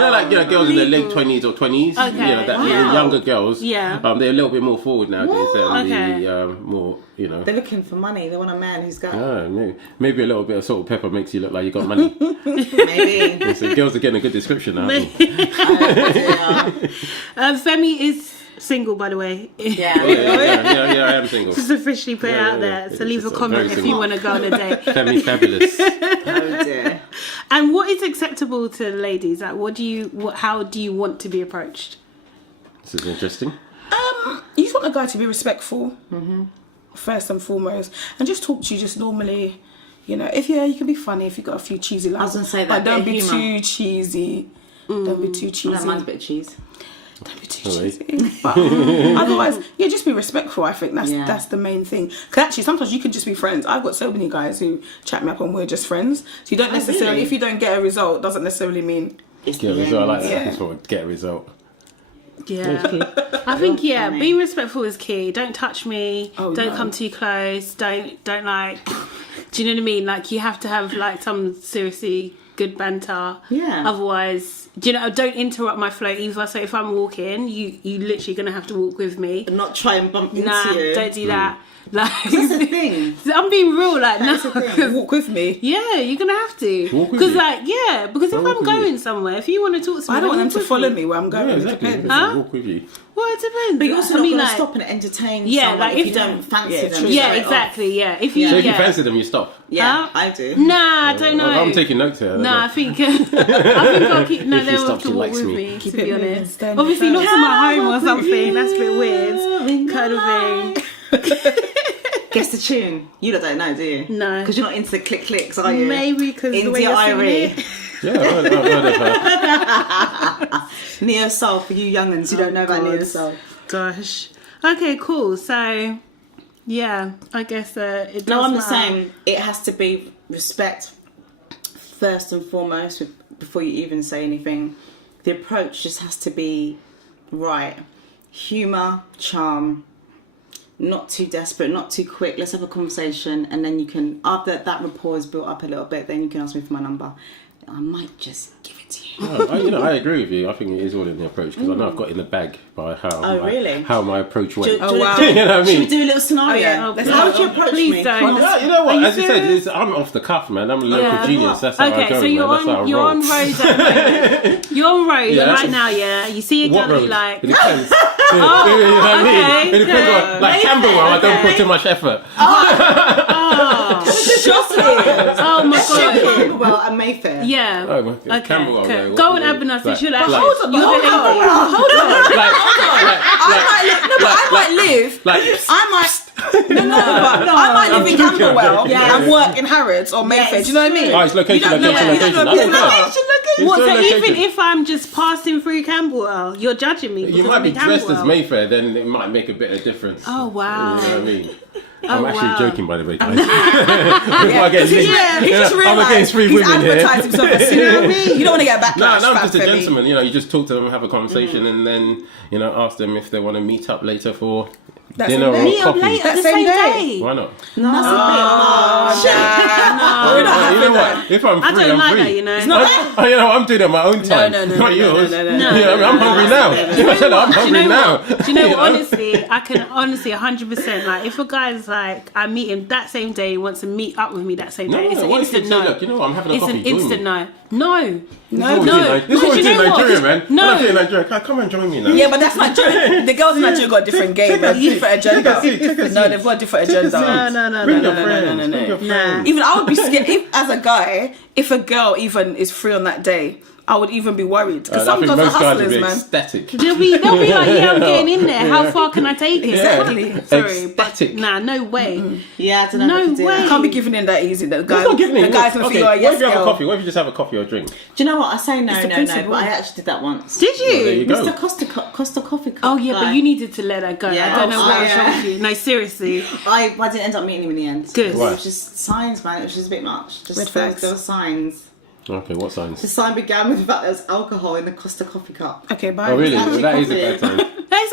know, like, you know, girls in their late 20s or 20s. Okay. You know, that Wow. younger girls. Yeah. They're a little bit more forward nowadays than Okay. the more, you know. They're looking for money. They want a man who's got Maybe a little bit of salt and pepper makes you look like you got money. maybe. So girls are getting a good description now. Femi is single, by the way. Yeah. Yeah, I am single. Just officially put it Yeah, out there. yeah. So leave a It's comment very if you single. want to go on a date. Femi fabulous. Oh dear. And what is acceptable to the ladies? Like, how do you want to be approached? This is interesting. You just want a guy to be respectful, first and foremost, and just talk to you just normally. You know, you can be funny if you got a few cheesy lines. I was gonna say but that don't bit be of humour. too cheesy. Don't be too cheesy. That mine's a bit of cheese. Don't be too Alright. cheesy. But otherwise, just be respectful. I think Yeah. that's the main thing. Because actually, sometimes you can just be friends. I've got so many guys who chat me up and we're just friends. So you don't necessarily, really? if you don't get a result, doesn't necessarily mean. Get a result. I like that. Yeah. That's what get a result. Yeah. I think, funny. being respectful is key. Don't touch me. Oh, don't no. come too close. Don't like, do you know what I mean? Like, you have to have like some seriously good banter. Yeah. Otherwise, don't interrupt my flow either. So if I'm walking, you literally gonna have to walk with me. And not try and bump into Nah, you. don't do that. Like, That's the thing. I'm being real. Like, no. That's the thing. Walk with me. Yeah, you're gonna have to. Walk with Because, you? because if Walk I'm with going you. somewhere, if you want to talk to me, I don't want then them to walk follow with me where I'm going. Yeah, It exactly. depends. Huh? Walk with you. Well, it depends. But you're also I not mean, going to like, stop and entertain Yeah, someone like, if if- you don't fancy Yeah, them. true. yeah, straight exactly. Yeah, if you, So if you yeah. fancy them, you stop. Yeah, Huh? I do. Nah, I don't know. I'm taking notes here. No, I think I'll keep. No, If she they'll have stops, to she walk likes with me. me. Keep to it be moving, honest, stand obviously firm. not to my home or something. That's a bit weird, kind of thing. Guess the tune. You don't know, do you? No. Because you're not into the click clicks, are you? Maybe because the way India you're singing Irie. it. Yeah, I've heard of her. Neo Soul for you young'uns who don't know about God. Neo Soul. Gosh. Okay, cool. So, yeah, I guess it does No, I'm the matter. same. It has to be respect first and foremost before you even say anything. The approach just has to be right. Humour, charm, not too desperate, not too quick. Let's have a conversation, and then you can, after that rapport is built up a little bit, then you can ask me for my number. I might just give it to you. I agree with you. I think it is all in the approach because I know I've got in the bag by how my approach went. Oh, wow. You know what I Should we mean? do a little scenario? Oh, yeah. Oh, Let's How go. would you approach Please me? don't. Come on. No, you know what? Are you As you said, serious? I'm off the cuff, man. I'm a local Yeah. genius. That's how I Okay, go, so man. you're That's how I on you're roll. on road at the moment. You're on road Yeah. right now, yeah. You see a What girl road? you like. It depends. You know what I mean? okay, It depends. good. On, like Camberwell, I don't put too much effort. Oh my god. Camberwell and Mayfair. Yeah. Oh, okay. Okay. Camberwell, okay. yeah. Go on, Abena. So you're like, like- hold on. You're the lady. I might live. I might live in Camberwell and work in Harrods or Mayfair. Do you know what I mean? Oh, it's location, You don't know location, where- you don't location. know I don't where- care. What, so location. even if I'm just passing through Camberwell, you're judging me? You might be dressed as Mayfair, then it might make a bit of difference. Oh, wow. You know what I mean? I'm actually wow. joking, by the way, guys. He just realised I'm against three he's women here. advertised himself as you don't want to get back. No, I'm just a gentleman. You know, you just talk to them, have a conversation, and then, you know, ask them if they want to meet up later for dinner or Meet up coffee. later the same day. Why not? No, No. You know what? If I'm free, I don't I'm like free. that, you know. You know, I'm doing it on my own time, not yours. You know, I'm hungry now. I'm hungry now. Do you know what? Honestly, I can 100%, like, if a guy's like, I meet him that same day, he wants to meet up with me that same day, it's an instant no. Look, you know what, I'm having a It's coffee. an instant no. No. This is what we do in Nigeria, man. No. When I in Nigeria, come and join me now. Yeah, but that's Nigeria. The girls in Nigeria got a different game, a different agenda. No, they've got a different agenda. No. Bring your friends. Even I would be scared if, as a guy, if a girl even is free on that day, I would even be worried because some girls are hustlers, man. Ecstatic. They'll be like, yeah, I'm getting in there. How far can I take it? Exactly. Sorry, but Ecstatic. no way. Yeah, I don't know. No way. I can't be giving in that easy. The guys, Not giving in. the guys gonna feel like, What yes, if you have a girl. coffee? What if you just have a coffee or a drink? Do you know what? I say no, the but principle. I actually did that once. Did you? Well, there you go. Mr. Costa Coffee Cup. Oh yeah, but you needed to let her go. Yeah. I don't know what was yeah. wrong with you. No, seriously. I didn't end up meeting him in the end. Good. It Why? was just signs, man. It was just a bit much. Red Just flags. there were signs. Okay, what signs? The sign began with the fact there was alcohol in the Costa Coffee Cup. Okay, bye. Oh really? Actually That is a coffee. bad time.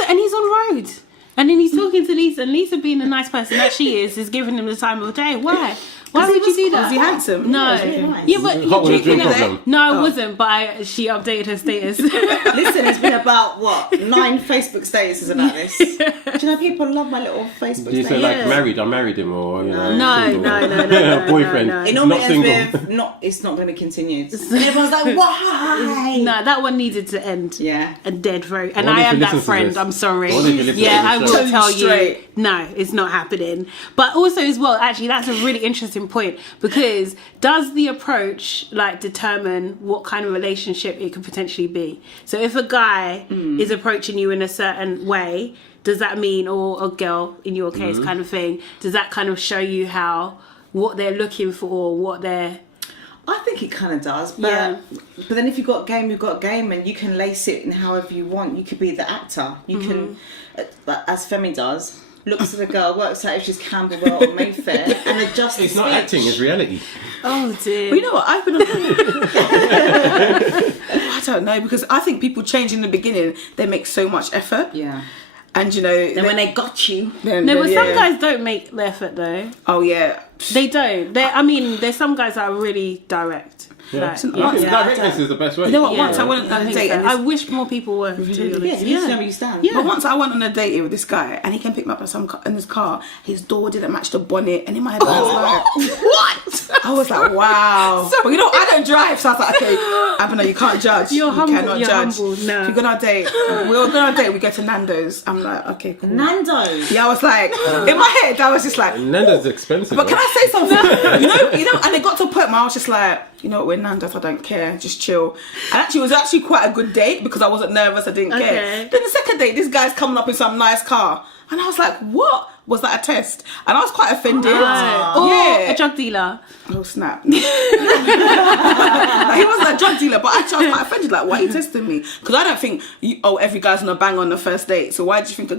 And he's on road. And then he's talking to Lisa, and Lisa, being a nice person that she is giving him the time of day. Why? Why would you do that? Was he handsome? No. Yeah, really nice. Yeah, but Hot with a you drink know, problem. no, it wasn't. But she updated her status. Listen, it's been about, 9 Facebook statuses about this. Do you know people love my little Facebook Do you say status? like Yeah. married? I married him, or you know, No, single? no, boyfriend, no. It not normally single. ends with, it's not going to continue. And everyone's like, why? No, that one needed to end. Yeah. A dead very. And What I if he am that listens to friend. this? I'm sorry. What if he listens Yeah, to I this will show? tell you. Straight. No, it's not happening. But also as well, actually, that's a really interesting point because does the approach like determine what kind of relationship it could potentially be? So if a guy is approaching you in a certain way, does that mean, or a girl in your case, kind of thing, does that kind of show you what they're looking for, what they're... I think it kind of does, but Yeah. but then if you've got game, you've got game, and you can lace it in however you want. You could be the actor. You can, as Femi does, looks at the girl, works out if she's Camberwell or Mayfair, and adjusts. It's the not speech. acting; it's reality. Oh dear. But you know what? I've been on... I don't know, because I think people change in the beginning. They make so much effort. Yeah. And, you know... Then when they got you, then, No, but some yeah. guys don't make the effort though. Oh, yeah. They don't. There's some guys that are really direct. Yeah. Like, I think directness is the best way. You know what? Yeah, Once I went on a think date... so. and I this- wish more people were. To be yeah, honest. you need to know where you stand. Yeah. But once I went on a date with this guy and he came pick me up in his car, his door didn't match the bonnet, and in my head I was like, What? I was like, wow. But you know, I don't drive, so I was like, okay, Abena, you can't judge. You're you humble, cannot you're judge. humble, no. If you're going on a date, we're going on a date, we get to Nando's. I'm like, okay, cool. Nando's. Yeah, I was like, in my head, I was just like, Nando's expensive. but can right? I say something? you know, and it got to a point where I was just like, you know what, we're Nando's, I don't care, just chill. And actually, it was actually quite a good date because I wasn't nervous, I didn't Okay. care. Then the second date, this guy's coming up in some nice car, and I was like, what? Was that a test? And I was quite offended. Or Yeah. a drug dealer. Oh snap! Like, he wasn't a drug dealer, but actually I was quite offended. Like, why are you testing me? Because I don't think every guy's gonna bang on the first date. So why do you think a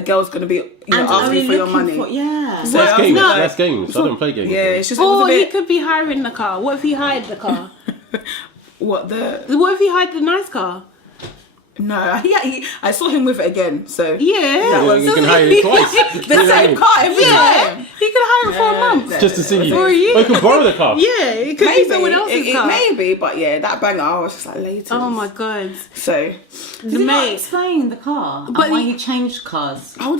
girl's gonna be asking for your money? Yeah. So That's I was games. like- That's games. I don't play games. Yeah, it's just it was Or a he bit. could be hiring the car. What if he hired the car? What the? What if he hired the nice car? No, I saw him with it again. So Yeah. You can hire it twice. the same car every time. He could hire it for a month. Just to see you. For you. Or you can borrow the car. Yeah, it could be someone else's it car. maybe, but yeah, that banger. I was just like later. Oh my god. So The Did he not mate. explain the car? But And why he- he changed cars? I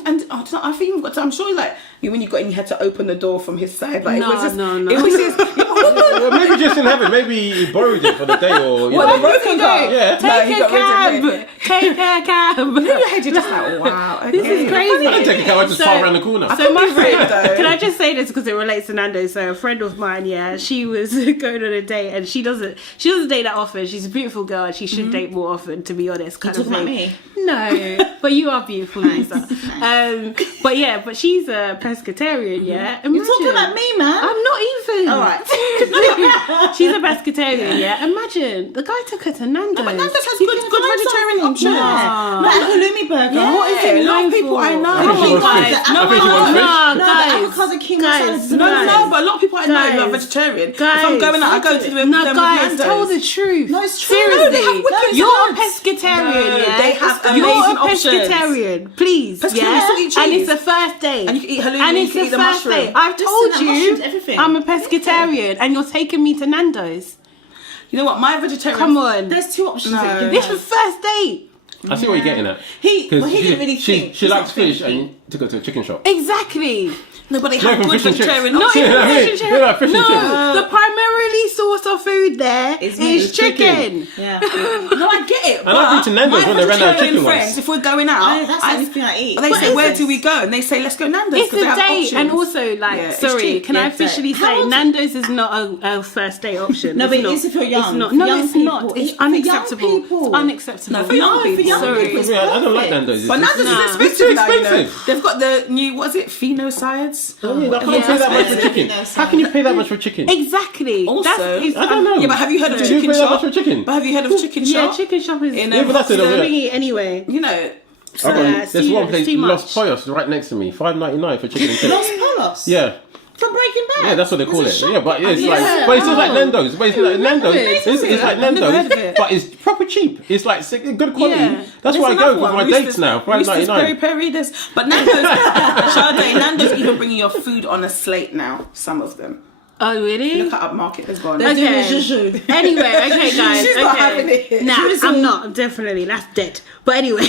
think you've got to. I'm sure, like when you got in, you had to open the door from his side. Like No, it was just, no. It was just. Well, maybe he just didn't have it. Maybe he borrowed it for the day, or you What, know. the broken car? Yeah. No, he Take a got rid of cab. it. Take a cab. In your head, you're just like, wow, okay. This is crazy. I don't take a car. I just park around the corner. So my be rude, friend, though. can I just say this because it relates to Nando? So a friend of mine, yeah, she was going on a date and she doesn't date that often. She's a beautiful girl and she should date more often, to be honest. Kind of talking thing. about me? No, but you are beautiful, Lisa. But she's a pescatarian, yeah. You're talking about me, man. I'm not even. All right. She's a pescatarian, yeah. Imagine the guy took her to Nando's. But Nando's has good vegetarian options. Yeah. Like a halloumi burger. Yeah. What is it A lot known of people for? I know. I think she wants fish. I think she wants fish. guys, the avocado king salads. No, but a lot of people I know who are Guys. vegetarian. If Guys. I'm going out, I go to them No, with guys, Nando's. tell the truth. No, it's true. Seriously, No, they have wicked you're a salads. pescatarian, No, yeah. they have You're amazing a options. pescatarian, please, Pescatarians yeah. still eat And cheese. it's the first date, And you can eat halloumi, and you it's can the eat the first mushroom. date. I've told the you, mushrooms, everything. I'm a pescatarian, and you're taking me to Nando's. You know what? My vegetarian. Come on, There's two options. No. that you this can was first date. I see what you're getting at. He 'Cause didn't really she, think. She He's likes not fish thinking. and took her to a chicken shop. Exactly. No, but they Not have even good fish and chips. vegetarian Not options. even Yeah, fish and chips. yeah, like fish and No, chips. the primarily source of food there Is is chicken. Yeah. No, I get it. And I've been to Nando's my when they ran out of vegetarian chicken friends, once. if we're going out, That's the only thing I eat. They What say, is where this? do we go? And they say, let's go Nando's. It's 'cause they a have date, options. and also like, Yeah, it's sorry, cheap. can I Yeah, officially how say old- Nando's is not a first date option? No, It's but it not. is if you're young. It's not. For No, young it's people. not. For It's young unacceptable. people. It's unacceptable. No, for young people. Sorry. I don't like Nando's. But Nando's Nah. is expensive It's too now, you know. expensive. They've got the new, what is it, Fino sides? I can't Yeah, pay that much for that's chicken. fair. How can you pay that much for chicken? Exactly. Also, That's, I don't know. Yeah, but have you heard of Do you Chicken pay that much Shop? for chicken? But have you heard of Chicken Yeah, Shop? chicken shop is. In, Yeah, but that's it. They're Yeah. bringing it anyway. You know, There's too- one it's place, too Los much. Pollos, right next to me. $5.99 for chicken and chips. Los Polos. Yeah. From Breaking Bad. Yeah, that's what they call There's it. a Yeah, shop. but it's Yeah. like, but it's just like Nando's. But it's like Nando's. It's like I've never heard of Nando's, it. but it's proper cheap. It's like good quality. Yeah. That's There's why I another go for one, my Roosters- dates now. Roosters Peri $5.99. Peri, but Nando's, Sade, Nando's even bringing your food on a slate now. Some of them. Oh really? Look at Upmarket has gone. They're Okay. doing juju. Anyway, okay, guys. She's okay. not having it. Nah, She's I'm all- not. Definitely, that's dead. But anyway,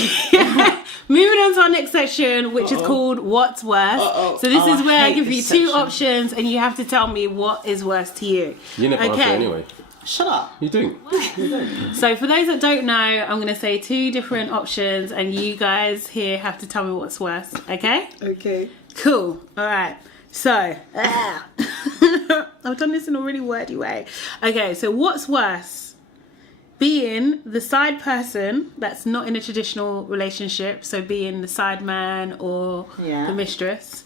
moving on to our next section, which is called "What's Worse." So this is where I hate give you this two section. options, and you have to tell me what is worse to you. You never answer anyway. Shut up. You do. So for those that don't know, I'm going to say two different options, and you guys here have to tell me what's worse. Okay? Okay. Cool. All right. So, I've done this in a really wordy way. Okay, so what's worse? Being the side person that's not in a traditional relationship, so being the side man or the mistress,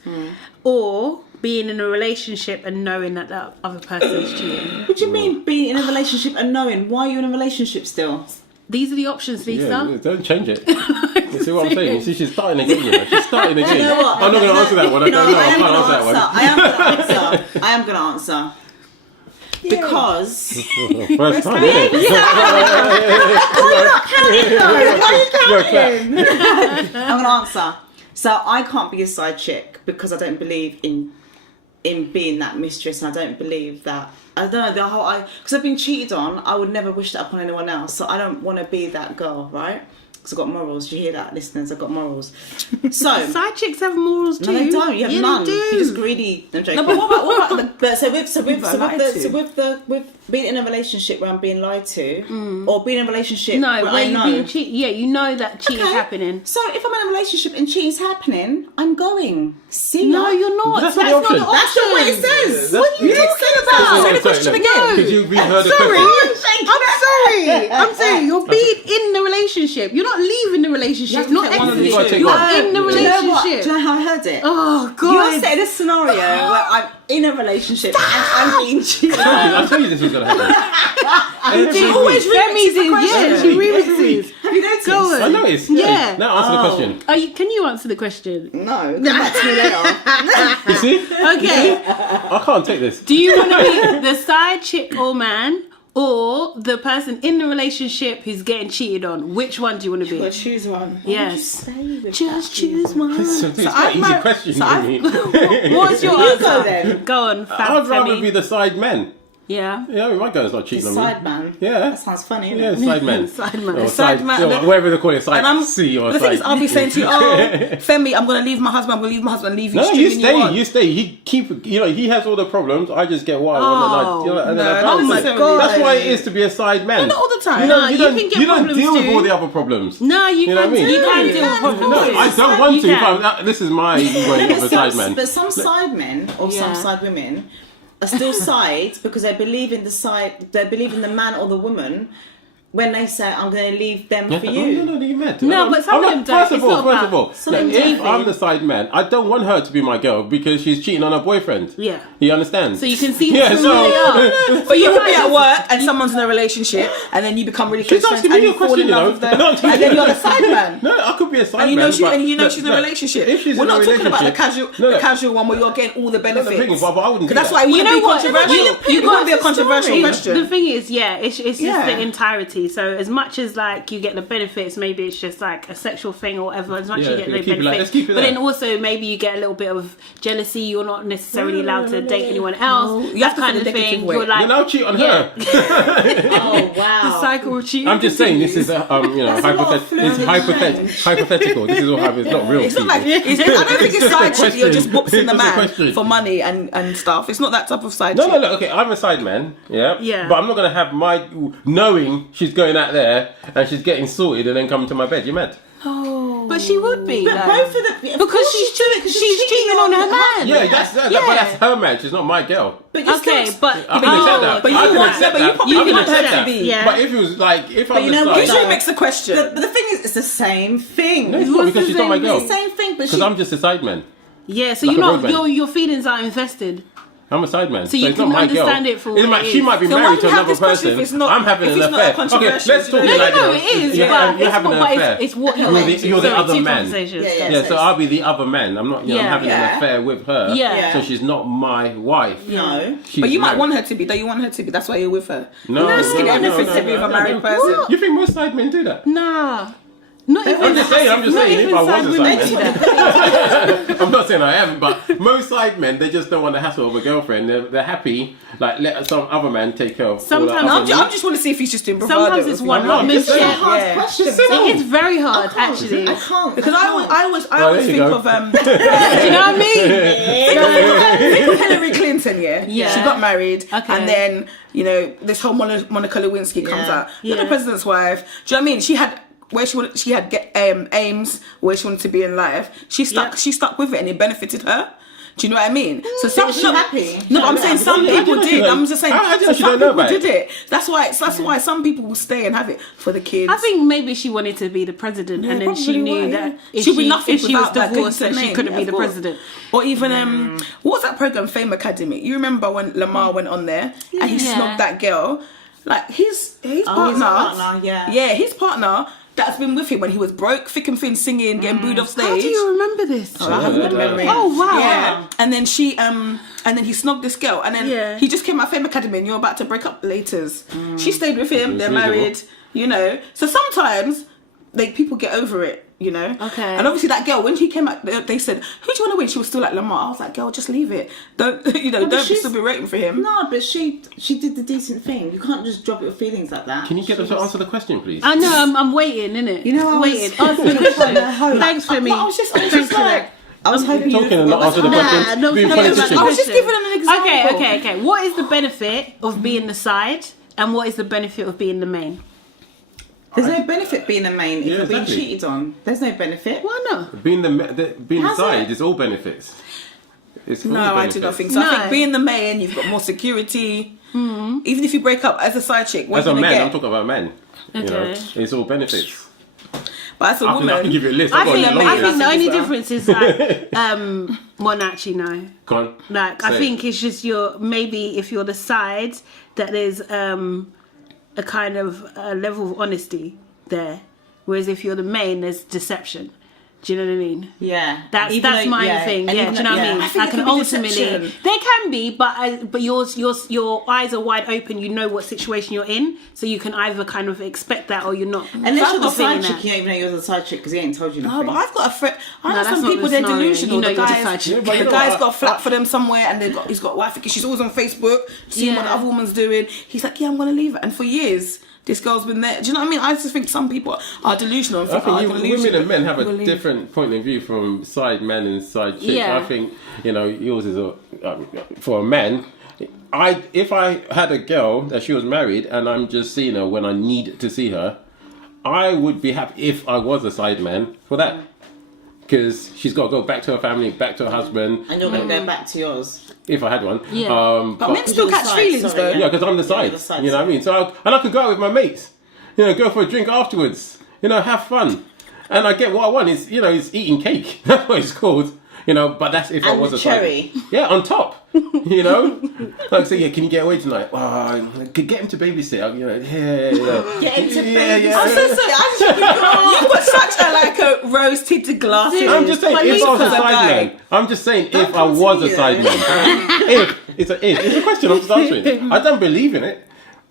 or being in a relationship and knowing that that other person is cheating. What do you mean being in a relationship and knowing? Why are you in a relationship still? These are the options, Lisa. Yeah, don't change it. You see what I'm saying? You see, she's starting again. You know, she's starting again. You know what? I'm not going to answer that one. I No, don't know. I I am can't going answer to that answer. I am going to answer. Because one. First time, isn't it? I'm going to answer. So I can't be a side chick because I don't believe in being that mistress, and I don't believe that. I don't know the whole. Because I've been cheated on. I would never wish that upon anyone else. So I don't want to be that girl, right? Because I've got morals. Do you hear that, listeners? I've got morals. So Side chicks have morals too. no, they don't. You have Yeah, none. they do. You're just greedy. I'm joking. No, but what about the But with being in a relationship where I'm being lied to, or being in a relationship No, where where I you've know. been cheated. Yeah, you know that cheating's Okay. happening. So if I'm in a relationship and cheating's happening, I'm going. See No, ya. you're not. That's That's not the not the option. That's not what it says. What are you talking about? Say the question again. Could you reheard the Sorry, question? I'm sorry. I'm saying you're being in the relationship. You're not leaving the relationship. You Not have to pick one of the You gotta two. take You're one. in the Do you know what? Do relationship. you know how I heard it? Oh You're God. set in a scenario where I'm in a relationship and I'm being cheated on. I told you this was going to happen. She always Femi's in. Yeah, she remixes. Have you noticed? Go on. I noticed. Yeah. Now answer the question. Can you answer the question? No, come back to me later. You see? Okay. I can't take this. Do you want to be the side chick or man, or the person in the relationship who's getting cheated on? Which one do you want to Well, be? choose one. Yes. Just choose one. It's quite easy question. What's your You answer? go then. Go on, I'd rather Femi. be the side man. Yeah. Yeah, my girl's not cheating on me. Side man. Yeah. That sounds funny, Yeah, isn't it? side man. Side man. Or Side man. yeah, whatever they call it, side And I'm C or the thing side. is, I'll be saying to you, Femi, I'm gonna leave my husband. I'm gonna leave my husband. Leave you. No, you string stay. on. You stay. He has all the problems. I just get what I want, and I no, bounce my it. God. That's why it is to be a side man. Not all the time. No, you don't, can get you don't problems deal with too. all the other problems. No, you know can. what I mean? You can deal with problems. No, too. I don't want You to. can. This is my way of a side man. But some side men or some Yeah. side women are still sides because they believe in the man or the woman when they say, I'm going to leave them for No, you. no, you meant. No, but some of them don't. First of all, Some if don't. I'm the side man, I don't want her to be my girl because she's cheating on her boyfriend. Yeah. You understand? So you can see Yeah, who so- they are. But you could be at work and someone's in a relationship and then you become really close She's friends asking me and a you fall question, in you love know. with them. No, And then you're the side man. No, I could be a side And you man. know, but- she's in a relationship. If she's We're in a not talking about the relationship- casual one where you're getting all the benefits. the thing is, but I wouldn't do Because that's that. why it You wouldn't know be what? controversial. You It wouldn't be a got- controversial question. The thing is, it's just Yeah. the entirety. So as much as like you get the benefits, maybe it's just like a sexual thing or whatever. As much as Yeah, you get no keep it like- benefits, let's keep it but then there. also maybe you get a little bit of jealousy. You're not necessarily allowed to date anyone No, else. you that have to kind think of the thing. negative way. You're like, Then I'll cheat on Yeah. her. Oh, wow. the cycle of cheating. I'm just saying, this is continues. a lot of hypothetical. This is all it's not real. It's not like people. I don't think it's side chick. You're just boxing the It's a man question. for money and stuff. It's not that type of side No, chick. okay, I'm a side man, yeah? Yeah. But I'm not going to have my, knowing she's going out there and she's getting sorted and then coming to my bed, you mad? But she would be. But like- both of them... because she's cheating on her man. Yeah, but that's her man, she's not my girl. But you're Okay, still- but I can accept that. but you I can want- accept but you that. probably I can want her accept to that. be. Yeah. But if it was like, if I'm you the know what? side... Usually mix the question. But the thing is, it's the same thing. No, it's not because she's not my girl. It's the same thing, but Because I'm just a side man. Yeah, so Like you're a not roadman. your feelings are invested. I'm a side man. So you it's can not my girl. understand it for It's what like, it she is. might be So why married do to you have another this question person. if it's not- I'm having if an it's not affair. controversial? Okay, let's talk No, it No, like no, it is. You're, but you're it's having what, an but affair. it's what you're You're the other man. conversations. Yeah, Yeah, so I'll be the other man. I'm not. You know, I'm Yeah. having an Yeah. affair with her. Yeah. So she's not my wife. No. She's But you might married. want her to be. Don't you want her to be? That's why you're with her. No, You're risking no, everything no, to be with a married no. person. You think most side men do that? Nah. Not even. I'm just saying. I'm just not saying. If even I was side a women side do man, that. I'm not saying I am, but most side men, they just don't want the hassle of a girlfriend. They're happy. Like let some other man take care of. all the Sometimes- other No, needs. I just want to see if he's just doing bravado. Sometimes it's one No, I'm just upmanship. saying. Hard Yeah. question. It is very hard, actually. I can't. Because I always there you think go. of Do you know what I mean? think of Hillary Clinton. Yeah, Yeah. She got married, Okay. and then this whole Monica Lewinsky comes Yeah. out. You're Yeah. the president's wife. Do you know what I mean? She had aims where she wanted to be in life. She stuck with it, and it benefited her. Do you know what I mean? So was she happy? No, but I'm saying some Yeah, I people don't know did. she I'm just saying I don't know so she some don't know people about did it. it. That's why some people will stay and have it for the kids. I think maybe she wanted to be the president, and then she probably knew why, that yeah. if She'd be nothing if she was without that divorced, Clinton that she name. couldn't Yeah, be of the course. president. Or even what was that program, Fame Academy? You remember when Lamar went on there and he Yeah. snogged that girl? Like his partner, partner, yeah. his partner that's been with him when he was broke, thick and thin, singing, getting booed off stage. How do you remember this? I have a good memory. Oh wow! Yeah, and then and then he snogged this girl, and then Yeah. he just came out of Fame Academy, and you're about to break up later. She stayed with him. They're reasonable. married. So sometimes people get over it. Okay. And obviously that girl, when she came out, they said, "Who do you want to win?" She was still like Lamar. I was like, "Girl, just leave it. Don't don't she's- still be rating for him." No, but she did the decent thing. You can't just drop your feelings like that. Can you get them to answer the question, please? I know. I'm waiting, innit? You know, I was waiting. Answer the question. Thanks for me. I was just Thanks for like, that. I was hoping you Talking and not answer the Nah, question. no, Being no, politician. I was just giving them an example. Okay. What is the benefit of being the side, and what is the benefit of being the main? There's no benefit being the main if Yeah, you're being exactly. cheated on. There's no benefit. Why not? Being the How's side it? is all benefits. It's all No, I benefits. do not think so. I No. think being the main, you've got more security. Even if you break up as a side chick, what As are a you gonna man, get? I'm talking about men. You know, Okay. it's all benefits. But as a I can woman, give you a list. I I've got think a long I list. think the only as well. difference is like well, actually no. Go on. Like I Say it. think it's just maybe if you're the side that there's a kind of a level of honesty there, whereas if you're the main there's deception. Do you know what I mean? Yeah. That's Even that's though- my yeah, thing. and Yeah, even do you know though- what I mean? I think Like, there and can be ultimately, deception. there can be, but your eyes are wide open. You know what situation you're in, so you can either kind of expect that or you're not. Unless That's you're the the thing in side chick, that. you don't even know you're the side chick because he ain't told you nothing. No, but I've got a friend. I No, know that's some not people, the they're scenario. delusional. You know the you're the guys, side chick. Yeah, but you the know guy's what? got a flat for them somewhere, and he's got a wife because she's always on Facebook, seeing what the Yeah. other woman's doing. He's like, "Yeah, I'm gonna leave it." And for years, this girl's been there. Do you know what I mean? I just think some people are delusional. And I think, think I'm gonna leave women you. and men have I'm gonna a leave. different point of view from side men and side chicks. Yeah. I think yours is for a man. If I had a girl that she was married and I'm just seeing her when I need to see her, I would be happy if I was a side man for that, because she's got to go back to her family, back to her husband. And you're going to go back to yours. If I had one, Yeah. But men still You're the catch side, feelings sorry, though. yeah, because I'm the Yeah, side. you're the side, You know what I mean? So I could go out with my mates. Go for a drink afterwards. Have fun. And I get what I want. Is eating cake. That's what it's called. But that's if I was a cherry. Yeah, on top. Like say, can you get away tonight? Oh, could get him to babysit. Get him to babysit. I'm so sorry. You've got such a rose tinted glasses. I'm just saying, if I was a sideman. I'm just saying, if I was a sideman. If it's a question. I'm just answering. I don't believe in it.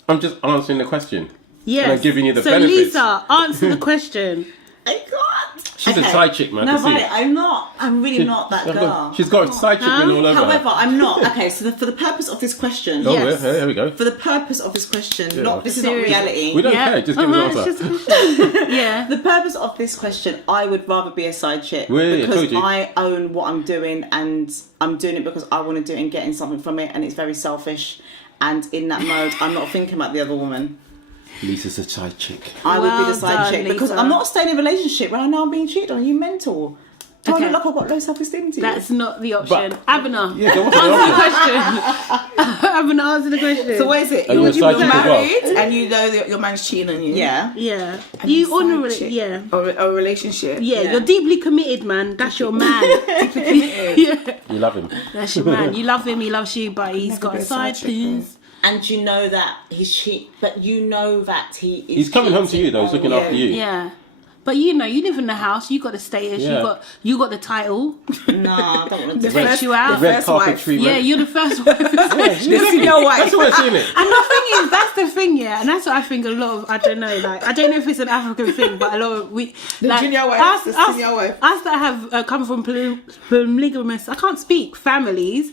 I'm just answering the question. Yes. And I'm giving you the so benefits. Lisa, answer the question. I can't. She's a side chick, man. No, to see. right, I'm not. I'm really not that girl. She's got side chick all over. However, I'm not. Okay, so for the purpose of this question. Oh, Yes. yeah, there we go. For the purpose of this question, this is not reality. We don't care. Just give us an answer. Yeah. The purpose of this question, I would rather be a side chick Really? because I own what I'm doing, and I'm doing it because I want to do it and getting something from it, and it's very selfish. And in that mode, I'm not thinking about the other woman. Lisa's a side chick. I would be the Well side done, chick because Lisa. I'm not staying in a relationship when I know I'm being cheated on. Are you mental? Do I Okay. look like I've got low self-esteem to you? That's not the option. Abena, Yeah, go on. answer the question. Abena, answer the question. So what is it? Are you a side You're chick as well? married and you know that your man's cheating on you. Yeah. Yeah. And You side honour it. chick. Yeah. Or a relationship. Yeah, you're deeply committed, man. That's your man. Yeah, You love him. that's your man. You love him, he loves you, but he's got be a a side side chick, piece. And you know that he's cheat, but you know that he is. He's coming home to you though. He's looking after you. Yeah. But you live in the house, you got the status, Yeah. you got the title. No, I don't want to do Red- that. you out. The red first carpet wife. treatment. Yeah, you're the first wife. The senior wife. That's what I've seen it. And the thing is, that's the thing, yeah, and that's what I think a lot of, I don't know if it's an African thing, but a lot of junior wife, the senior wife. Us that have come from polygamous, I can't speak, families,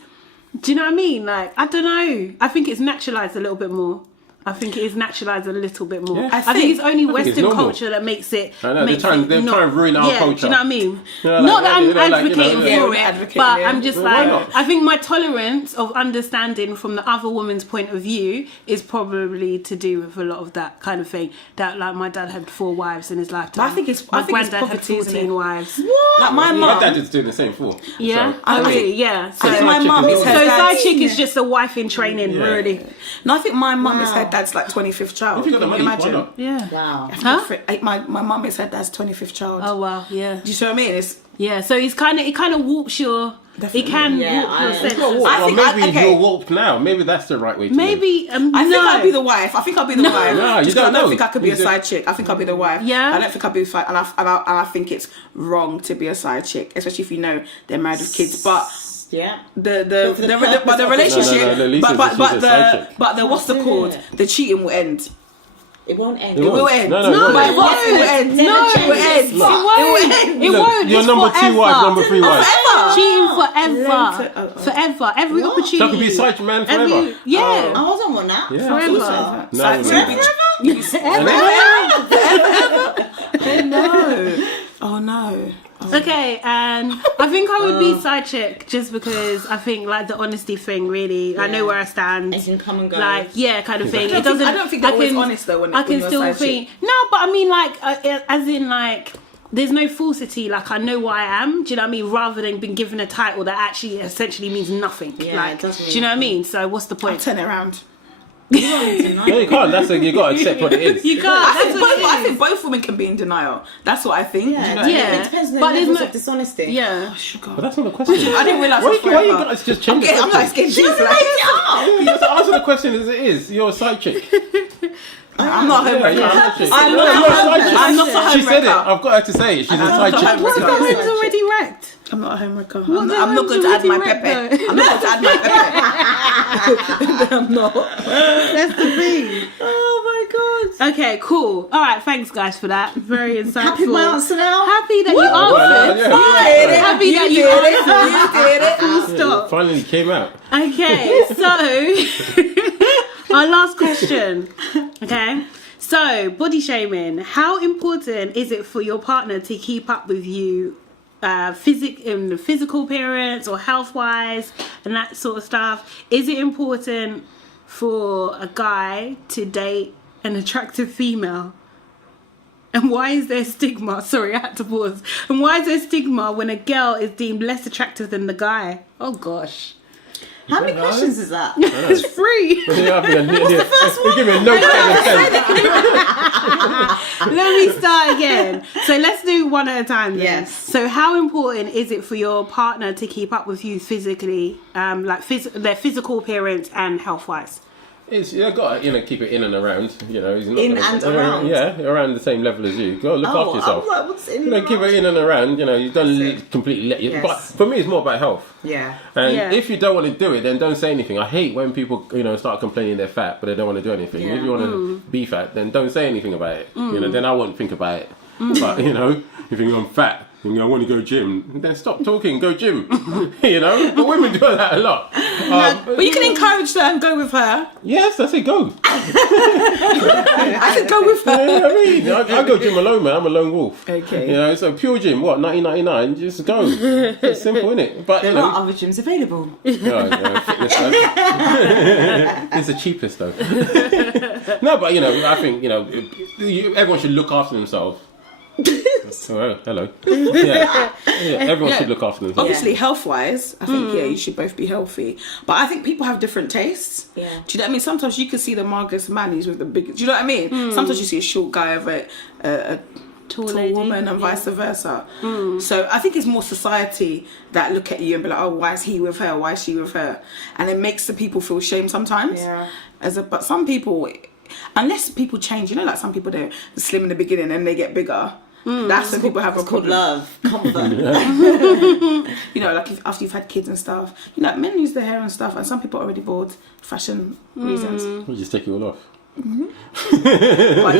do you know what I mean? Like, I don't know, I think it's naturalised a little bit more. I think it is naturalised a little bit more. Yeah. I think it's only it's Western normal. culture that makes it. I know, they're makes trying it to not- ruin our yeah, culture. Do you know what I mean? Yeah, Not that I'm like, advocating yeah, for we're it, advocating, but yeah. I'm just Well, why like, not? I think my tolerance of understanding from the other woman's point of view is probably to do with a lot of that kind of thing. That like my dad had 4 wives in his lifetime. I think it's my poverty, granddad had isn't 14 it? wives. Like my My mum. dad is doing the same for. Yeah, So, I really, yeah. So, I think my Side chick mum is is all- her so side dad's. chick is just a wife in training, Yeah. really. No, I think my mum is Wow. her dad's like 25th child. if you got the Can money, you why imagine? not? Yeah. Wow. Huh? My mum is her dad's 25th child. Oh wow, yeah. Do you see what I mean? It's Yeah, so it kind of warps your. Definitely. It can Yeah, warp I- your It's senses. Well, I think maybe okay. you're warped now. Maybe that's the right way to live. Maybe I no. think I'll be the wife. I think I'll be the wife. No, you Just 'cause don't I don't know. think I could be a You side chick. I think I'll be the wife. Yeah. I don't think I'll be and I think it's wrong to be a side chick, especially if you know they're married with kids. But Yeah. the for the purpose but the of- relationship, No, Lisa's but just a side chick. the what's the That's called? it. The cheating will end. It won't end. It It won't. will end. No, it No, won't. it won't. It will end. Never No, it changes. will end. It won't. It Look, won't. You're It's number forever. 2 wife, number 3 wife. Forever. Cheating forever, Later. forever. Every What? opportunity. So I could be side man forever. Every, yeah. I don't want that. Yeah. Forever. No, Side no, No. Oh no. Okay, and I think I would be side chick just because I think like the honesty thing. Really, I know where I stand. And can come and go. Like kind of thing. I it doesn't. don't think they're always honest though when I can you're a still side think no, but I mean like as in like. There's no falsity, like I know what I am, do you know what I mean? Rather than being given a title that actually essentially means nothing. Yeah, like, it does mean do you know what I mean? So what's the point? Turn it around. No, you can't. That's you got to accept what it is. You can't. I That's think, what it I is. think both women can be in denial. That's what I think. Yeah, Do you know what I Yeah. mean? It depends on the But there's levels no- of dishonesty. Yeah. But that's not the question. I didn't realise Why it was you forever. guys just change the I'm question? like scared. She doesn't Like, make it up. You have to answer the question as it is. You're a side chick. I'm not a Yeah, homewrecker. you're a side chick. I'm No, not you're a side chick. I'm not a She said it. homewrecker. I've got her to say it. She's a side not a chick. homewrecker. What if the Right. home's already wrecked? I'm not a homewrecker. What I'm not going to add my wrecked, pepper. though? I'm not going to add my pepper. I'm not. That's the thing. Oh my god. Okay, cool. All right, thanks guys for that. Very insightful. Happy with my answer now? Happy that you Well, answered. yeah, did it. Happy that you did it. answered. You did it. Full Yeah, stop. it finally came out. Okay, so our last question. Okay, so body shaming. How important is it for your partner to keep up with you, in the physical appearance or health wise and that sort of stuff? Is it important for a guy to date an attractive female? And why is there stigma? Sorry, I had to pause. And why is there stigma when a girl is deemed less attractive than the guy? Oh gosh. How many questions is that? It's free. What's the first one? Give me a notepad and pen. Let me start again. So let's do one at a time then. Yes. So how important is it for your partner to keep up with you physically, their physical appearance and health-wise? You've got to keep it in and around. He's not Around. Yeah, around the same level as you. Go look after yourself. I'm like, what's in and Keep it in and around. You don't completely let you. Yes. But for me, it's more about health. Yeah. And if you don't want to do it, then don't say anything. I hate when people start complaining they're fat, but they don't want to do anything. Yeah. If you want to be fat, then don't say anything about it. Then I won't think about it. But if you think I'm fat, I want to go gym, then stop talking, go gym. But women do that a lot. But you can encourage her and go with her. Yes, I say go. I said go with her. You know what I mean? I go gym alone, man. I'm a lone wolf. Okay. So pure gym, what, $19.99? Just go. It's simple, isn't it? But There are other gyms available. Fitness though. It's the cheapest though. No, but I think everyone should look after themselves. Oh, hello. Yeah, everyone should look after themselves. Obviously, health-wise, I think you should both be healthy. But I think people have different tastes. Yeah. Do you know what I mean? Sometimes you can see the Marcus man who's with the big. Do you know what I mean? Sometimes you see a short guy of a tall woman and vice versa. So I think it's more society that look at you and be like, oh, why is he with her? Why is she with her? And it makes the people feel shame sometimes. Yeah. But some people, unless people change, like some people they're slim in the beginning and they get bigger. That's when people have a called problem. love, comfort. Like after you've had kids and stuff, men lose their hair and stuff, and some people are already bored, fashion reasons. We'll just take it all off. But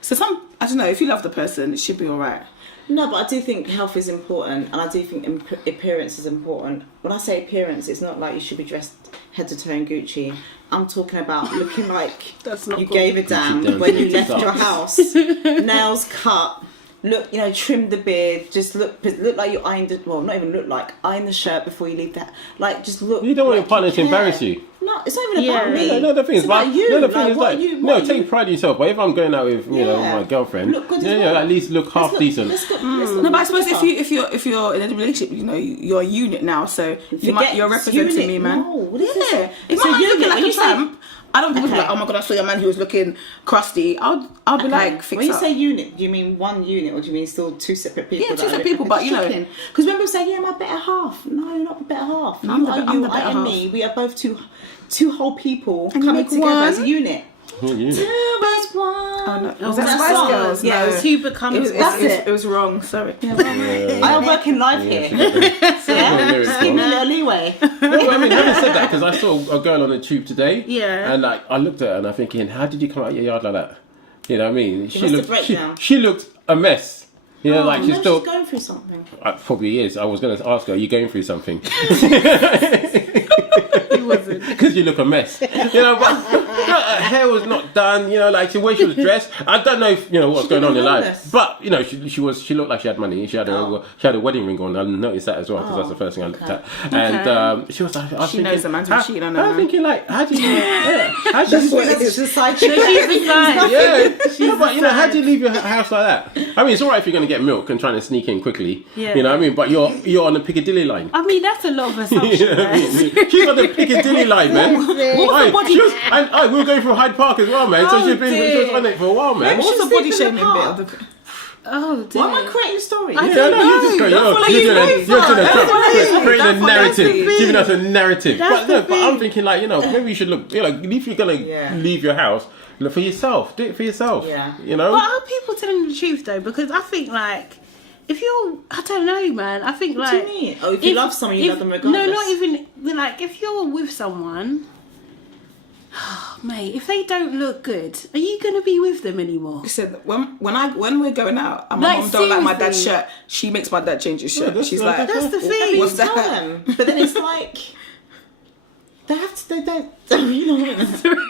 so I don't know. If you love the person, it should be all right. No, but I do think health is important, and I do think appearance is important. When I say appearance, it's not like you should be dressed head to toe in Gucci. I'm talking about looking like you gave a damn when you left your house. Nails cut. Look, trim the beard. Just look like you ironed it. Well, not even look like iron the shirt before you leave that. Like, just look. You don't want your partner to care. embarrass you. No, it's not even about me. No, the thing is, about you. The thing is, take pride in yourself. But if I'm going out with, my girlfriend, look good as well. at least look half decent. No, but I suppose if you're in a relationship, you're a unit now, so you're representing me, man. No, what is this? It's not looking like a tramp. I don't think like, oh my god, I saw your man who was looking crusty. I'll be like, fix when you up. say unit, do you mean one unit or do you mean still two separate people? Yeah, two separate people, but because when people say, yeah, my better half. No, not the better half. No, I'm the better I half. and me, we are both two whole people and coming together one. as a unit. Yeah. 2 is 1. Oh, no. Was that that Spice song? Girls? Yeah, No. Two become That's it was wrong. Sorry. I am working live here. Just give me a little leeway. No, I mean, having said that, because I saw a girl on the tube today, Yeah. and I looked at her and I'm thinking, how did you come out your yard like that? You know what I mean? She looked a mess. Like she's still going through something. Probably is. I was going to ask her, are you going through something? He wasn't. Because you look a mess. But her hair was not done. Like the way she was dressed. I don't know if what's going on in life. But she looked like she had money. She had a wedding ring on. I noticed that as well because that's the first thing I looked at. And she was like, she knows the man's been cheating on her. I'm thinking like, how do you? How do That's you? what it is. Just side chick. But how do you leave your house like that? I mean, it's alright if you're going to get milk and trying to sneak in quickly. Yeah. You know what I mean? But you're on the Piccadilly line. I mean, that's a lot of assumptions. She's on the Piccadilly line, man. We were going through Hyde Park as well, man. So she was on it for a while, man. What's the body shaming bit of the... Oh, dear. Why am I creating stories? I don't know. You're creating a narrative, giving us a narrative. That's But I'm thinking like, maybe you should look, if you're going to leave your house, look for yourself. Do it for yourself. Yeah. You know? But are people telling the truth though? Because I think like, if you're, I don't know, man. I think like, what do you mean? Oh, if you love someone, you love them regardless. No, not even like if you're with someone. Mate, if they don't look good, are you gonna be with them anymore? Listen, when we're going out, and my Like, mom don't like my dad's seriously. shirt, she makes my dad change his shirt. that's She's right, like, That's the thing. What's Tell that? them. But then it's like they don't. You know what I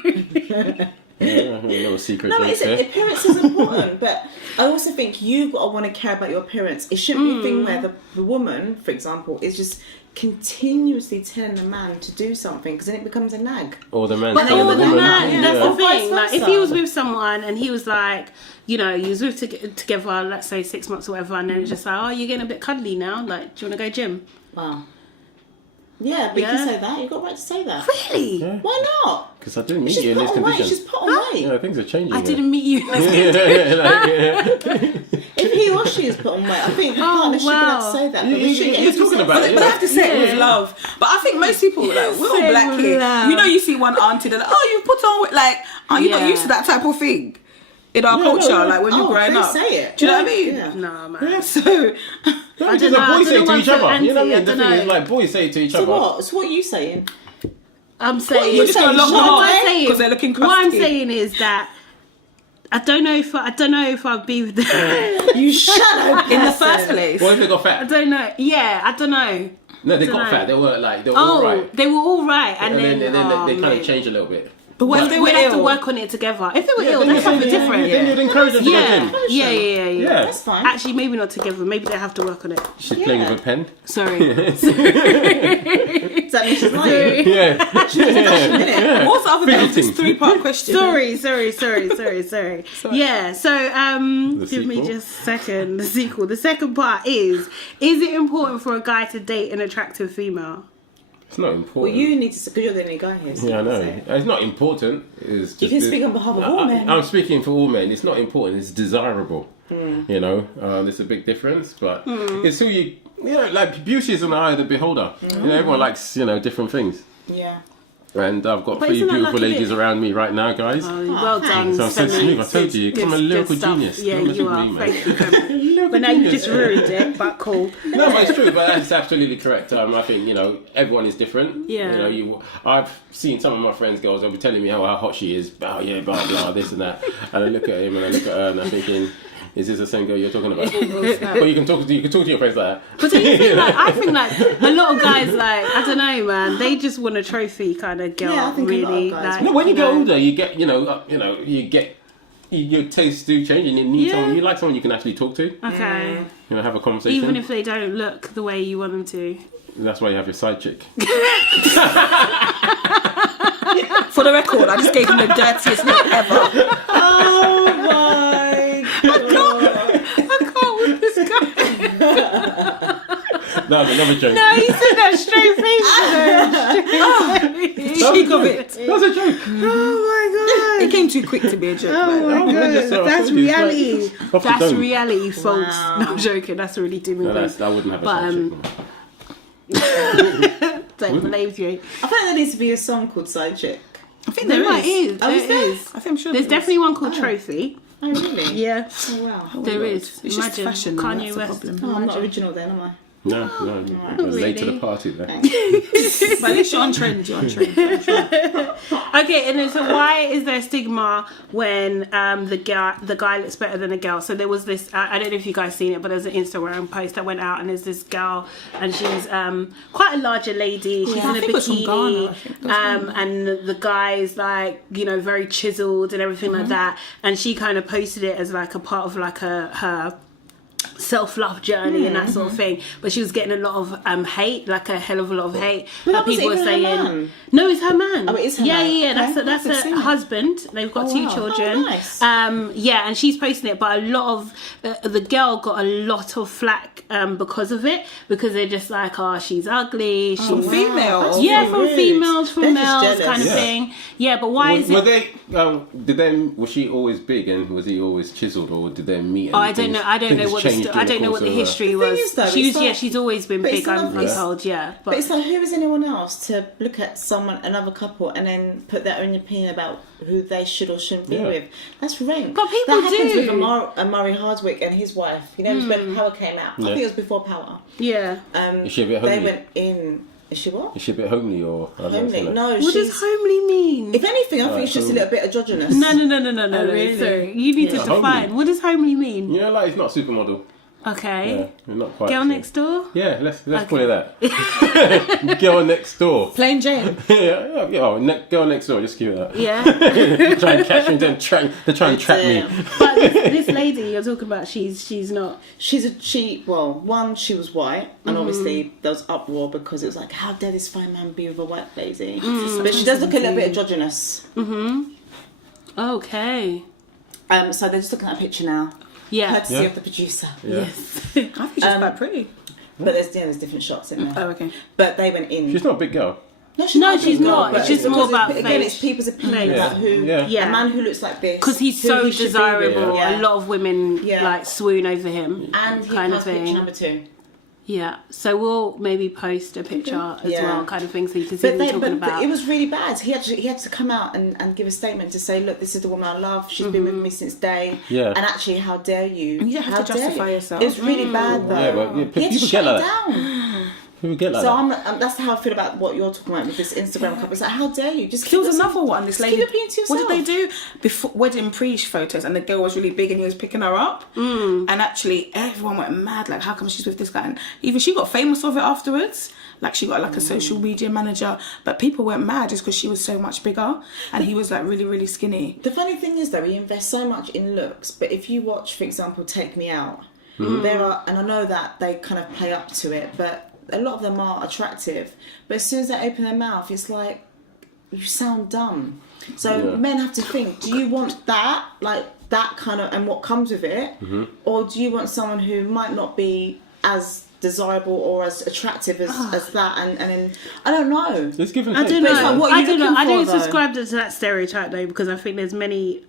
mean? A little secret. No, appearance is important, but I also think you've got to want to care about your appearance. It shouldn't be a thing where the woman, for example, is just continuously telling the man to do something because then it becomes a nag. Or the man. But telling all the the woman. man, that's the Or vice thing. Like, if versa. he was with someone and he was like, you was with together, let's say 6 months or whatever, and then it's just like, oh, you're getting a bit cuddly now. Like, do you want to go gym? Wow. Yeah, but you can say that. You've got a right to say that. Really? Yeah. Why not? Because I didn't meet She's you in put this on weight. condition. She's put on weight. Yeah, things are changing. I didn't meet you. If he or she is put on weight, I think the partner should be able to say that. But we should You're talking about it. But I have to say it with love. But I think most people, like, we're all Say black with here. love. You know, you see one auntie that, you put on weight. Like, you're not used to that type of thing in our culture. no. Like when you're growing they up. say it. Do you know what I mean? Yeah. No, man. So, Because the know, boys say it to I each don't know other. You know what I what's mean? The thing is, like, boys say it to each So other. what? So what are you saying? I'm saying. you just got a lot saying? more What I'm saying- because they're looking What I'm crusty. saying is that I don't know if I'd be with them. You shut up. in the first place. What if they got I fat? don't know. Yeah, I don't know. No, they got Dunno. fat. They were all right. They were all right, and And then then they kind mate. of changed a little bit. But when they were We'd have to ill, work on it together. If they were ill, Then that's something you'd- different. Then you'd encourage them to go Yeah, gym. yeah. That's fine. Actually, maybe not together. Maybe they have to work on it. She's playing with a pen. Sorry. Does that mean she's lying? Yeah. what's the other thing? Fidgeting. It's 3-part question. Sorry. Yeah, so give me sequel? just a second. The sequel. The second part is it important for a guy to date an attractive female? It's not important. Well, you need to, because you're the only guy here. So Yeah, I you know. can say. It's not important. It's just You can speak on behalf of all men. I'm speaking for all men. It's not important. It's desirable. You know, there's a big difference, but it's who you. You know, like beauty is in the eye of the beholder. You know, everyone likes different things. Yeah. And I've got But 3 isn't that beautiful lucky ladies bit? around me right now, guys. Well done, So I'm so Femi. smooth. I told you, I'm a lyrical stuff. genius. Yeah, I'm a you are. lyrical genius, Thank you, Femi. But now you just ruined it. But cool. No, but it's true. But that's absolutely correct. I think everyone is different. Yeah. I've seen some of my friends' girls. They'll be telling me how hot she is. Oh yeah, blah blah, this and that. And I look at him and I look at her and I'm thinking, is this the same girl you're talking about? But you can talk to your friends like that. But don't you think I think a lot of guys I don't know, man. They just want a trophy kind of girl. Yeah, I think a lot of really. guys Like, No, when you get older, you get your tastes do change, and you need someone. You like someone you can actually talk to. Okay. Have a conversation. Even if they don't look the way you want them to. That's why you have your side chick. For the record, I just gave him the dirtiest look ever. Oh my god. I can't with this guy. That was another joke. No, he said that straight face. Cheek of it. That was a joke. Oh my It came too quick to be a joke. Oh my Oh, god, just so that's funny. reality. Off the That's dome. reality, folks. Wow. No, I'm joking. That's really dooming. No, I wouldn't have a But, side chick. Don't believe you. I think there needs to be a song called Side Chick. I think There there is. is. Oh, is There there? is. I think I'm sure There's there is. definitely one called Trophy. Oh really? Yeah, Oh wow. there is. It's just Imagine fashion. though, Kanye that's the West. problem. Oh, I'm not original then, am I? No, you're late to the really. party there. But at least you're on trend. You're on trend. Okay, and then so why is there stigma when the guy looks better than a girl? So there was this. I don't know if you guys seen it, but there's an Instagram post that went out, and there's this girl, and she's quite a larger lady. She's Yeah, I in a think it was from Ghana, bikini, I think that's and the guy's like very chiseled and everything like that. And she kind of posted it as like a part of like her self-love journey and that sort of thing, but she was getting a lot of hate, like a hell of a lot of hate. But People were was it saying, even her man? no, it's her man. Oh, it is her yeah, man. yeah, Okay. that's I've seen her it. husband. They've got 2 wow. children. Oh, nice. Yeah, and she's posting it, but a lot of the girl got a lot of flack because of it, because they're just like, oh, she's ugly. She's From females. yeah, really from rude. females, from They're just males, jealous. kind of Yeah. thing. Yeah, but why is Were it? they? Was she always big and was he always chiseled, or did they meet? And Oh, I don't know. I don't know what the history was. is, though, She it's was, like- she's always been but big. it's I'm not- told, yeah. But it's like, who is anyone else to look at another couple, and then put their own opinion about who they should or shouldn't be Yeah. with? That's rank. But people that happens do. with Murray Hardwick and his wife. When Power came out. I Yeah. think it was before Power. yeah. Is she a bit They homely? went in. Is she what? Is she a bit homely or I don't Homely? know? No, What she's. does homely mean? If anything, I think it's just a little bit androgynous. No. Oh, really? Sorry, you need to Yeah. define. Homely. What does homely mean? Yeah, like it's not supermodel. Okay. Yeah, you're not quite. Girl next door. Yeah, let's call it that. Girl next door. Plain Jane. Girl next door. Just keep it that. Yeah. Try and catch me. Then try and trap me. But this lady you're talking about, she's not. She was white, and obviously there was uproar because it was like, how dare this fine man be with a white lady? But she does look a little bit androgynous. Okay. So they're just looking at a picture now. Yeah. Courtesy Yeah. of the producer. Yeah. Yes. I think she's quite pretty. But there's different shots in there. Oh, okay. But they went in. She's not a big girl. No, she's not. It's just more about again, it's people's opinion about who a man who looks like this, because he's so desirable. Yeah. A lot of women like swoon over him, and he kind of picture thing. number 2. Yeah, so we'll maybe post a picture as well, kind of thing, so you can see what we're talking about. But it was really bad. He had to come out and give a statement to say, look, this is the woman I love. She's been with me since day. Yeah. And actually, how dare you? And you don't have to justify yourself. It's really bad though. Yeah, but he had to shut it down. Who get like that? That's how I feel about what you're talking about with this Instagram couple. It's like, how dare you? Just there was another one. This lady. Keep it to yourself. What did they do before wedding photos? And the girl was really big, and he was picking her up. And actually, everyone went mad. Like, how come she's with this guy? And even she got famous of it afterwards. Like, she got like a social media manager. But people went mad just because she was so much bigger, and he was like really, really skinny. The funny thing is though, we invest so much in looks, but if you watch, for example, Take Me Out, there are, and I know that they kind of play up to it, but a lot of them are attractive, but as soon as they open their mouth, it's like, you sound dumb. So men have to think, do you want that, like that kind of, and what comes with it, or do you want someone who might not be as desirable or as attractive as that, and then I don't know. Let's give and I take. don't know. Like, what are you I don't know. looking I don't for, though? subscribe to that stereotype though, because I think there's many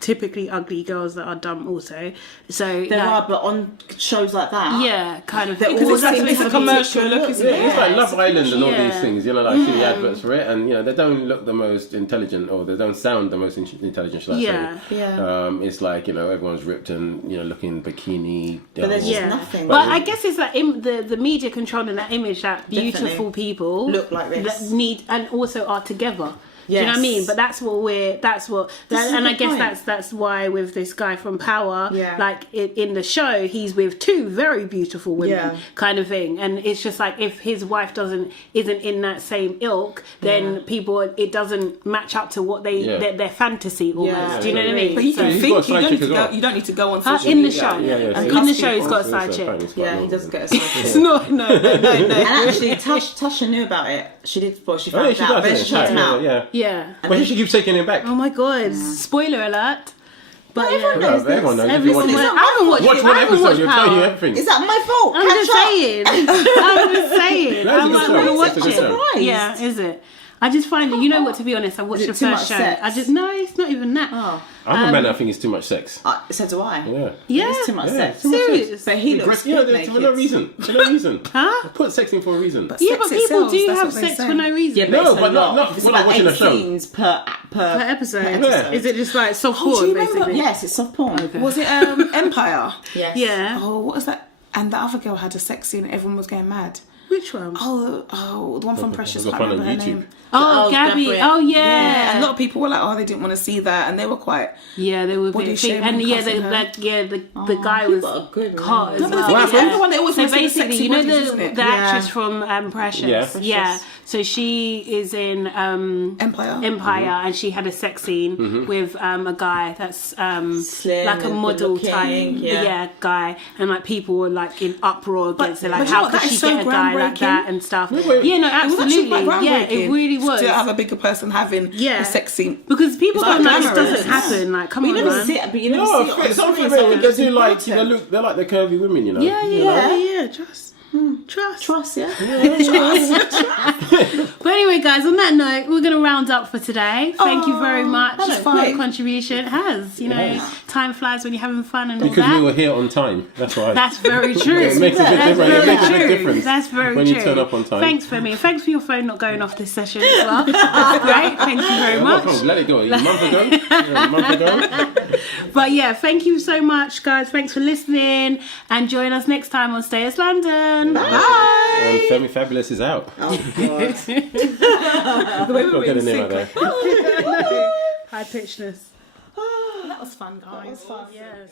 typically ugly girls that are dumb also. So There are, but on shows like that, yeah, kind of. they're Because always it's a commercial look, isn't it? It's like Love Island and all Yeah. these things, you know, like see the adverts for it, and you know they don't look the most intelligent, or they don't sound the most intelligent, should I say? Yeah. It's like, you know, everyone's ripped and, you know, looking bikini. But there's just nothing. But I guess it's like the media controlling that image that beautiful Definitely. people Look like this. that need and also are together. Do you know what I Yes. mean? But that's what This is a and I good guess point. that's why with this guy from Power, Yeah. like in the show, he's with 2 very beautiful women, kind of thing. And it's just like, if his wife isn't in that same ilk, then it doesn't match up to what their fantasy almost. Do you know what I mean? But you So can he's think, got a side chick as well. you don't need to go on social in the media. show, Yeah. in the show, he's got a side chick. Yeah, he does get a side chick. It's not, no. And actually, Tasha knew about it. She did. Well, she found she out. does, But she shut him out. Yeah. But she keeps taking him back. Oh my god! Spoiler alert! But everyone knows this. Everyone knows. Everyone, If you I haven't watched watch it. one I haven't episode, watched you'll tell you Power. everything. Is that my fault? I'm just saying. I'm just saying. That's a I'm good like, show. want to That's a watch good it. show. Surprised. Yeah, is it? I just find it. You know what? To be honest, I watched Is the it too first much show. sex? No, it's not even that. Oh. I'm a man that think it's too much sex. So do I. Yeah. Yeah. It's too much sex. too much sex. Serious. But he looks Yeah, good for naked. no reason. For no reason. Huh? Put sex in for a reason. Yeah, but Sex people sells, do that's have what they sex say. for no reason. Yeah, No, it's a but lot. not It's when I'm about watching 8 a show. scenes per episode. Yeah. Is it just like soft do porn, you remember- basically? Yes, it's soft porn. Okay. Was it Empire? Yes. Yeah. Oh, what was that? And the other girl had a sex scene and everyone was going mad. Which one? Oh, the one from Precious. I've got Can't fun remember on her YouTube. name. Oh, Gabby. Gabrielle. Oh, And a yeah. lot of people were like, oh, they didn't want to see that, and they were quite. Yeah, they were Body big. shaming, And yeah, cussing her. the guy he was got a good hot as one. No, but the well. thing is, everyone they always So want to see the basically, sexy you know bodies, isn't it? the actress from Precious? Yeah. So she is in Empire. and she had a sex scene with a guy that's Slim like a and model good-looking, type yeah. guy, and like people were like in uproar against it, like but you know how what, could that she is so get a guy like groundbreaking. that and stuff. wait. Yeah, no, It was actually absolutely. quite Yeah, it groundbreaking really was. to have a bigger person having Yeah. a sex scene. Because people It's don't know not this glamorous. doesn't happen. Like, come But on, you never man. see it. But you never No, see it on some screen. female So they it's do like important. they're like the curvy women, you know. Yeah. Trust. Trust, yeah. But anyway, guys, on that note, we're going to round up for today. Thank you very much that was for your quick. contribution. It has, you know, time flies when you're having fun and all Because that. we were here on time. That's why. That's very true. It makes a big That's difference. It very makes a big true. difference That's very when true. you turn up on time. Thanks, Femi. And thanks for your phone not going off this session as well. That's great. Thank you very much. Let it go. A month ago. A month ago. But yeah, thank you so much, guys. Thanks for listening. And join us next time on Stay As London. Bye. And Femi Fabulous is out. Oh, God. The way we Got were to get in a name sync. out there. High pitchedness. That was fun, guys. Yes.